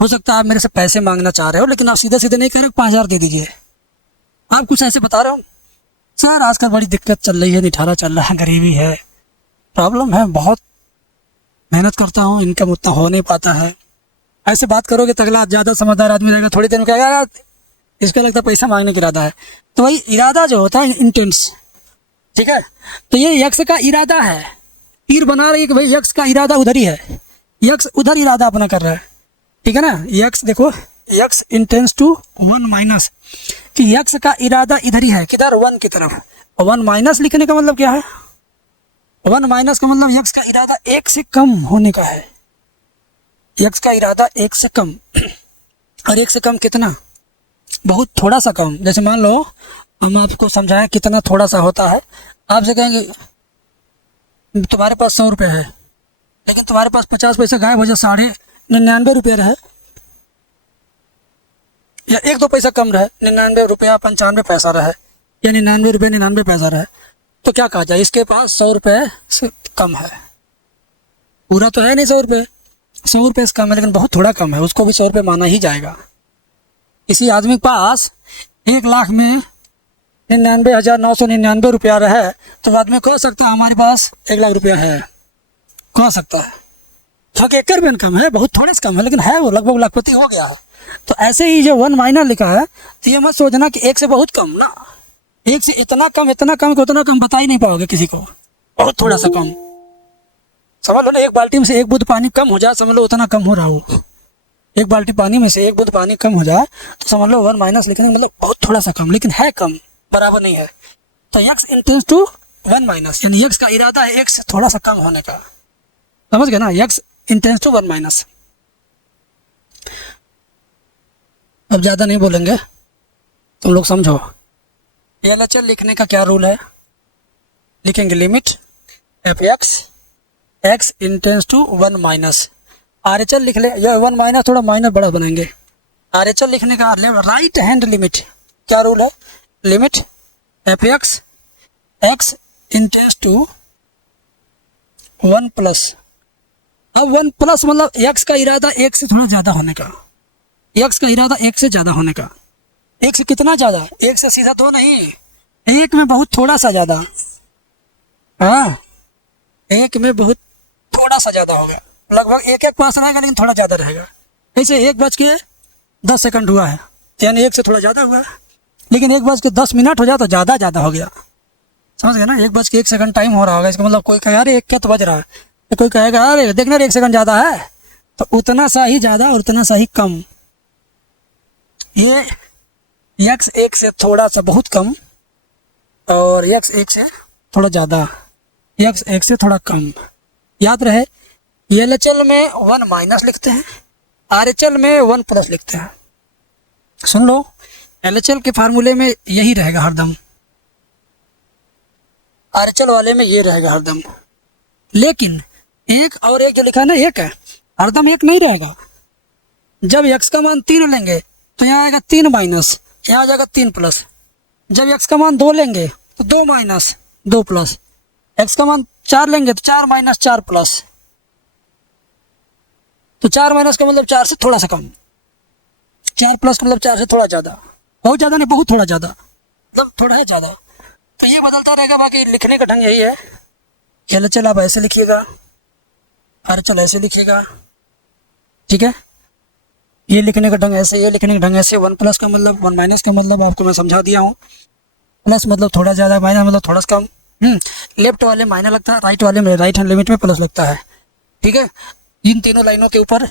सकता है आप मेरे से पैसे मांगना चाह रहे हो, लेकिन आप सीधे सीधे नहीं कह रहे 5,000 दे दीजिए, आप कुछ ऐसे बता रहे हो सर आजकल बड़ी दिक्कत चल रही है, निठारा चल रहा है, गरीबी है, प्रॉब्लम है, बहुत मेहनत करता हूँ, इनकम उतना हो नहीं पाता है। ऐसे बात करोगे तो अगला ज़्यादा समझदार आदमी रहेगा, थोड़ी देर में कहेगा यार इसका लगता है पैसा मांगने का इरादा है। तो वही इरादा जो होता है इंटेंस, ठीक है। तो ये यक्स का इरादा है, तीर बना रही है कि भाई यक्स का इरादा उधर ही है, यक्स उधर इरादा अपना कर रहा है, ठीक है ना। यक्स देखो, यक्स इंटेंस टू 1 माइनस, कि यक्स का इरादा इधर ही है, किधर 1 की तरफ। 1 माइनस लिखने का मतलब क्या है? 1 माइनस का मतलब यक्स का इरादा 1 से कम होने का है। यक्स का इरादा 1 से कम, और 1 से कम कितना? बहुत थोड़ा सा कम। जैसे मान लो हम आपको समझाएं कितना थोड़ा सा होता है। आपसे कहेंगे तुम्हारे पास 100 रुपये है, लेकिन तुम्हारे पास 50 पैसे गायब हो जाए, 99.5 रुपये रहे, या 1-2 पैसा कम रहे, 99 रुपया 95 पैसा रहे, या 99 रुपये 99 पैसा रहे, तो क्या कहा जाए? इसके पास 100 रुपये से कम है। पूरा तो है नहीं 100 रुपये, 100 रुपये से कम है, लेकिन बहुत थोड़ा कम है, उसको भी 100 रुपये माना ही जाएगा। किसी आदमी के पास 1 लाख में 99,999 रुपया रहे, तो आदमी कह सकता है हमारे पास 1 लाख रुपया है, कह सकता है। 1 एकड़ भी कम है, बहुत थोड़े से कम है, लेकिन है, वो लगभग लाखपति हो गया है। तो ऐसे ही जो 1 माइनर लिखा है, तो ये मत सोचना कि 1 से बहुत कम ना, 1 से इतना कम कि उतना कम बता ही नहीं पाओगे किसी को, बहुत थोड़ा सा कम। समझ लो ना, 1 बाल्टी में से 1 बूंद पानी कम हो जाए, समझ लो उतना कम हो रहा हो। 1 बाल्टी पानी में से 1 बूंद पानी कम हो जाए तो समझ लो 1 माइनस लिखने का मतलब बहुत थोड़ा सा कम, लेकिन है कम, बराबर नहीं है। तो यक्स इंटेंस टू 1 माइनस, यानी यक्स का इरादा है 1 से थोड़ा सा कम होने का, समझ गए ना। X intends to 1 minus. अब ज़्यादा नहीं बोलेंगे, तुम लोग समझो। LHL लिखने का क्या रूल है? लिखेंगे limit f x intends to 1 minus. RHL लिख ले, या 1 माइनस थोड़ा माइनस बड़ा बनाएंगे। RHL लिखने का राइट हैंड लिमिट क्या रूल है? Limit f x intends to 1 plus. अब 1 प्लस मतलब एक्स का इरादा 1 से थोड़ा ज़्यादा होने का, एक्स का इरादा 1 से ज़्यादा होने का। 1 से कितना ज़्यादा? 1 से सीधा 2 नहीं, 1 में बहुत थोड़ा सा ज़्यादा। हाँ, 1 में बहुत थोड़ा सा ज़्यादा होगा, लगभग 1 पास रहेगा, लेकिन थोड़ा ज़्यादा रहेगा। ऐसे 1:10 हुआ है, यानी 1 से थोड़ा ज़्यादा हुआ, लेकिन 1:10 हो जाए तो ज़्यादा हो गया, समझ गए ना। 1:01 टाइम हो रहा होगा, इसका मतलब कोई कहेगा अरे 1 क्या तो बज रहा है, तो कोई कहेगा अरे देखना 1 सेकंड ज़्यादा है, तो उतना सा ही ज़्यादा और उतना सा ही कम। ये यक्स 1 से थोड़ा सा बहुत कम, और यक्स 1 से थोड़ा ज़्यादा, यक्स 1 से थोड़ा कम। याद रहे, LHL में 1 माइनस लिखते हैं, RHL में 1 प्लस लिखते हैं। सुन लो, LHL के फार्मूले में यही रहेगा हरदम। RHL वाले में ये रहेगा हरदम। लेकिन एक और एक जो लिखा है ना, एक है, हरदम एक नहीं रहेगा। जब x का मान 3 लेंगे तो यहाँ आएगा 3 माइनस, यहाँ आ जाएगा 3 प्लस। जब x का मान 2 लेंगे तो 2 माइनस 2 प्लस। x का मान 4 लेंगे तो 4 माइनस 4 प्लस। तो 4 माइनस का मतलब 4 से थोड़ा सा कम, 4 प्लस का मतलब 4 से थोड़ा ज़्यादा, बहुत ज़्यादा नहीं, बहुत थोड़ा ज़्यादा, मतलब थोड़ा है ज़्यादा। तो ये बदलता रहेगा, बाकी लिखने का ढंग यही है। LHL आप ऐसे लिखिएगा, RHL ऐसे लिखिएगा, ठीक है। ये लिखने का ढंग ऐसे, ये लिखने का ढंग ऐसे। 1 प्लस का मतलब 1 माइनस का मतलब आपको मैं समझा दिया हूँ। प्लस मतलब थोड़ा ज़्यादा, माइनस मतलब थोड़ा सा कम। लेफ्ट वाले माइनस लगता है, राइट वाले में, राइट हैंड लिमिट में प्लस लगता है, ठीक है। इन तीनों लाइनों के ऊपर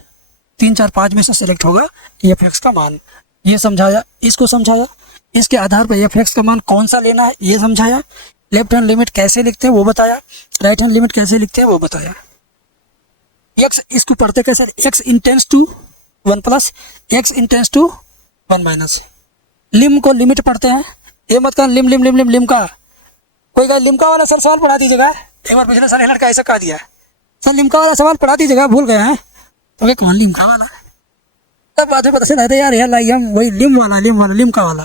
3, 4, 5 में से सिलेक्ट होगा f(x) का मान। ये समझाया, इसको समझाया, इसके आधार पर f(x) का मान कौन सा लेना है ये समझाया। लेफ्ट हैंड लिमिट कैसे लिखते हैं वो बताया, राइट हैंड लिमिट कैसे लिखते हैं वो बताया। x इसको पढ़ते कैसे, x tends to 1 plus, x tends to 1 minus. Lim को लिमिट पढ़ते हैं, ये मत कहना लिम लिम लिम लिम लिम का। कोई कहे लिमका वाला सर सवाल पढ़ा दीजिएगा, एक बार पिछले साल एक लड़का ऐसा कहा दिया, सर लिमका वाला सवाल पढ़ा दीजिएगा, भूल गए हैं। तो क्या कौन लिमका वाला, तब बाद में पता चला यार हम वही लिम वाला लिमका वाला।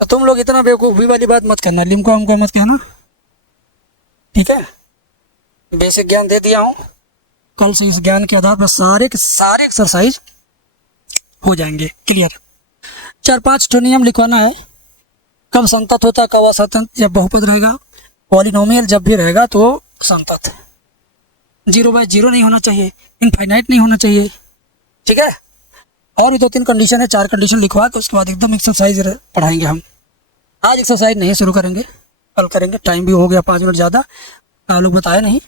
तो तुम लोग इतना बेवकूफ़ी वाली बात मत करना, लिमका उमका मत कहना, ठीक है। बेसिक ज्ञान दे दिया हूँ, कल से इस ज्ञान के आधार पर सारे के सारे एक्सरसाइज हो जाएंगे क्लियर। 4-5 ठो नियम लिखवाना है, कब संतत होता, कब असंतत, जब बहुपद रहेगा, पॉलिनोमियल जब भी रहेगा तो संतत। 0/0 नहीं होना चाहिए, इनफाइनाइट नहीं होना चाहिए, ठीक है। और भी 2-3 कंडीशन है, 4 कंडीशन लिखवा के उसके बाद एकदम एक्सरसाइज पढ़ाएंगे हम। आज एक्सरसाइज नहीं शुरू करेंगे, कल करेंगे, टाइम भी हो गया 5 मिनट ज़्यादा, आप लोग बताए नहीं।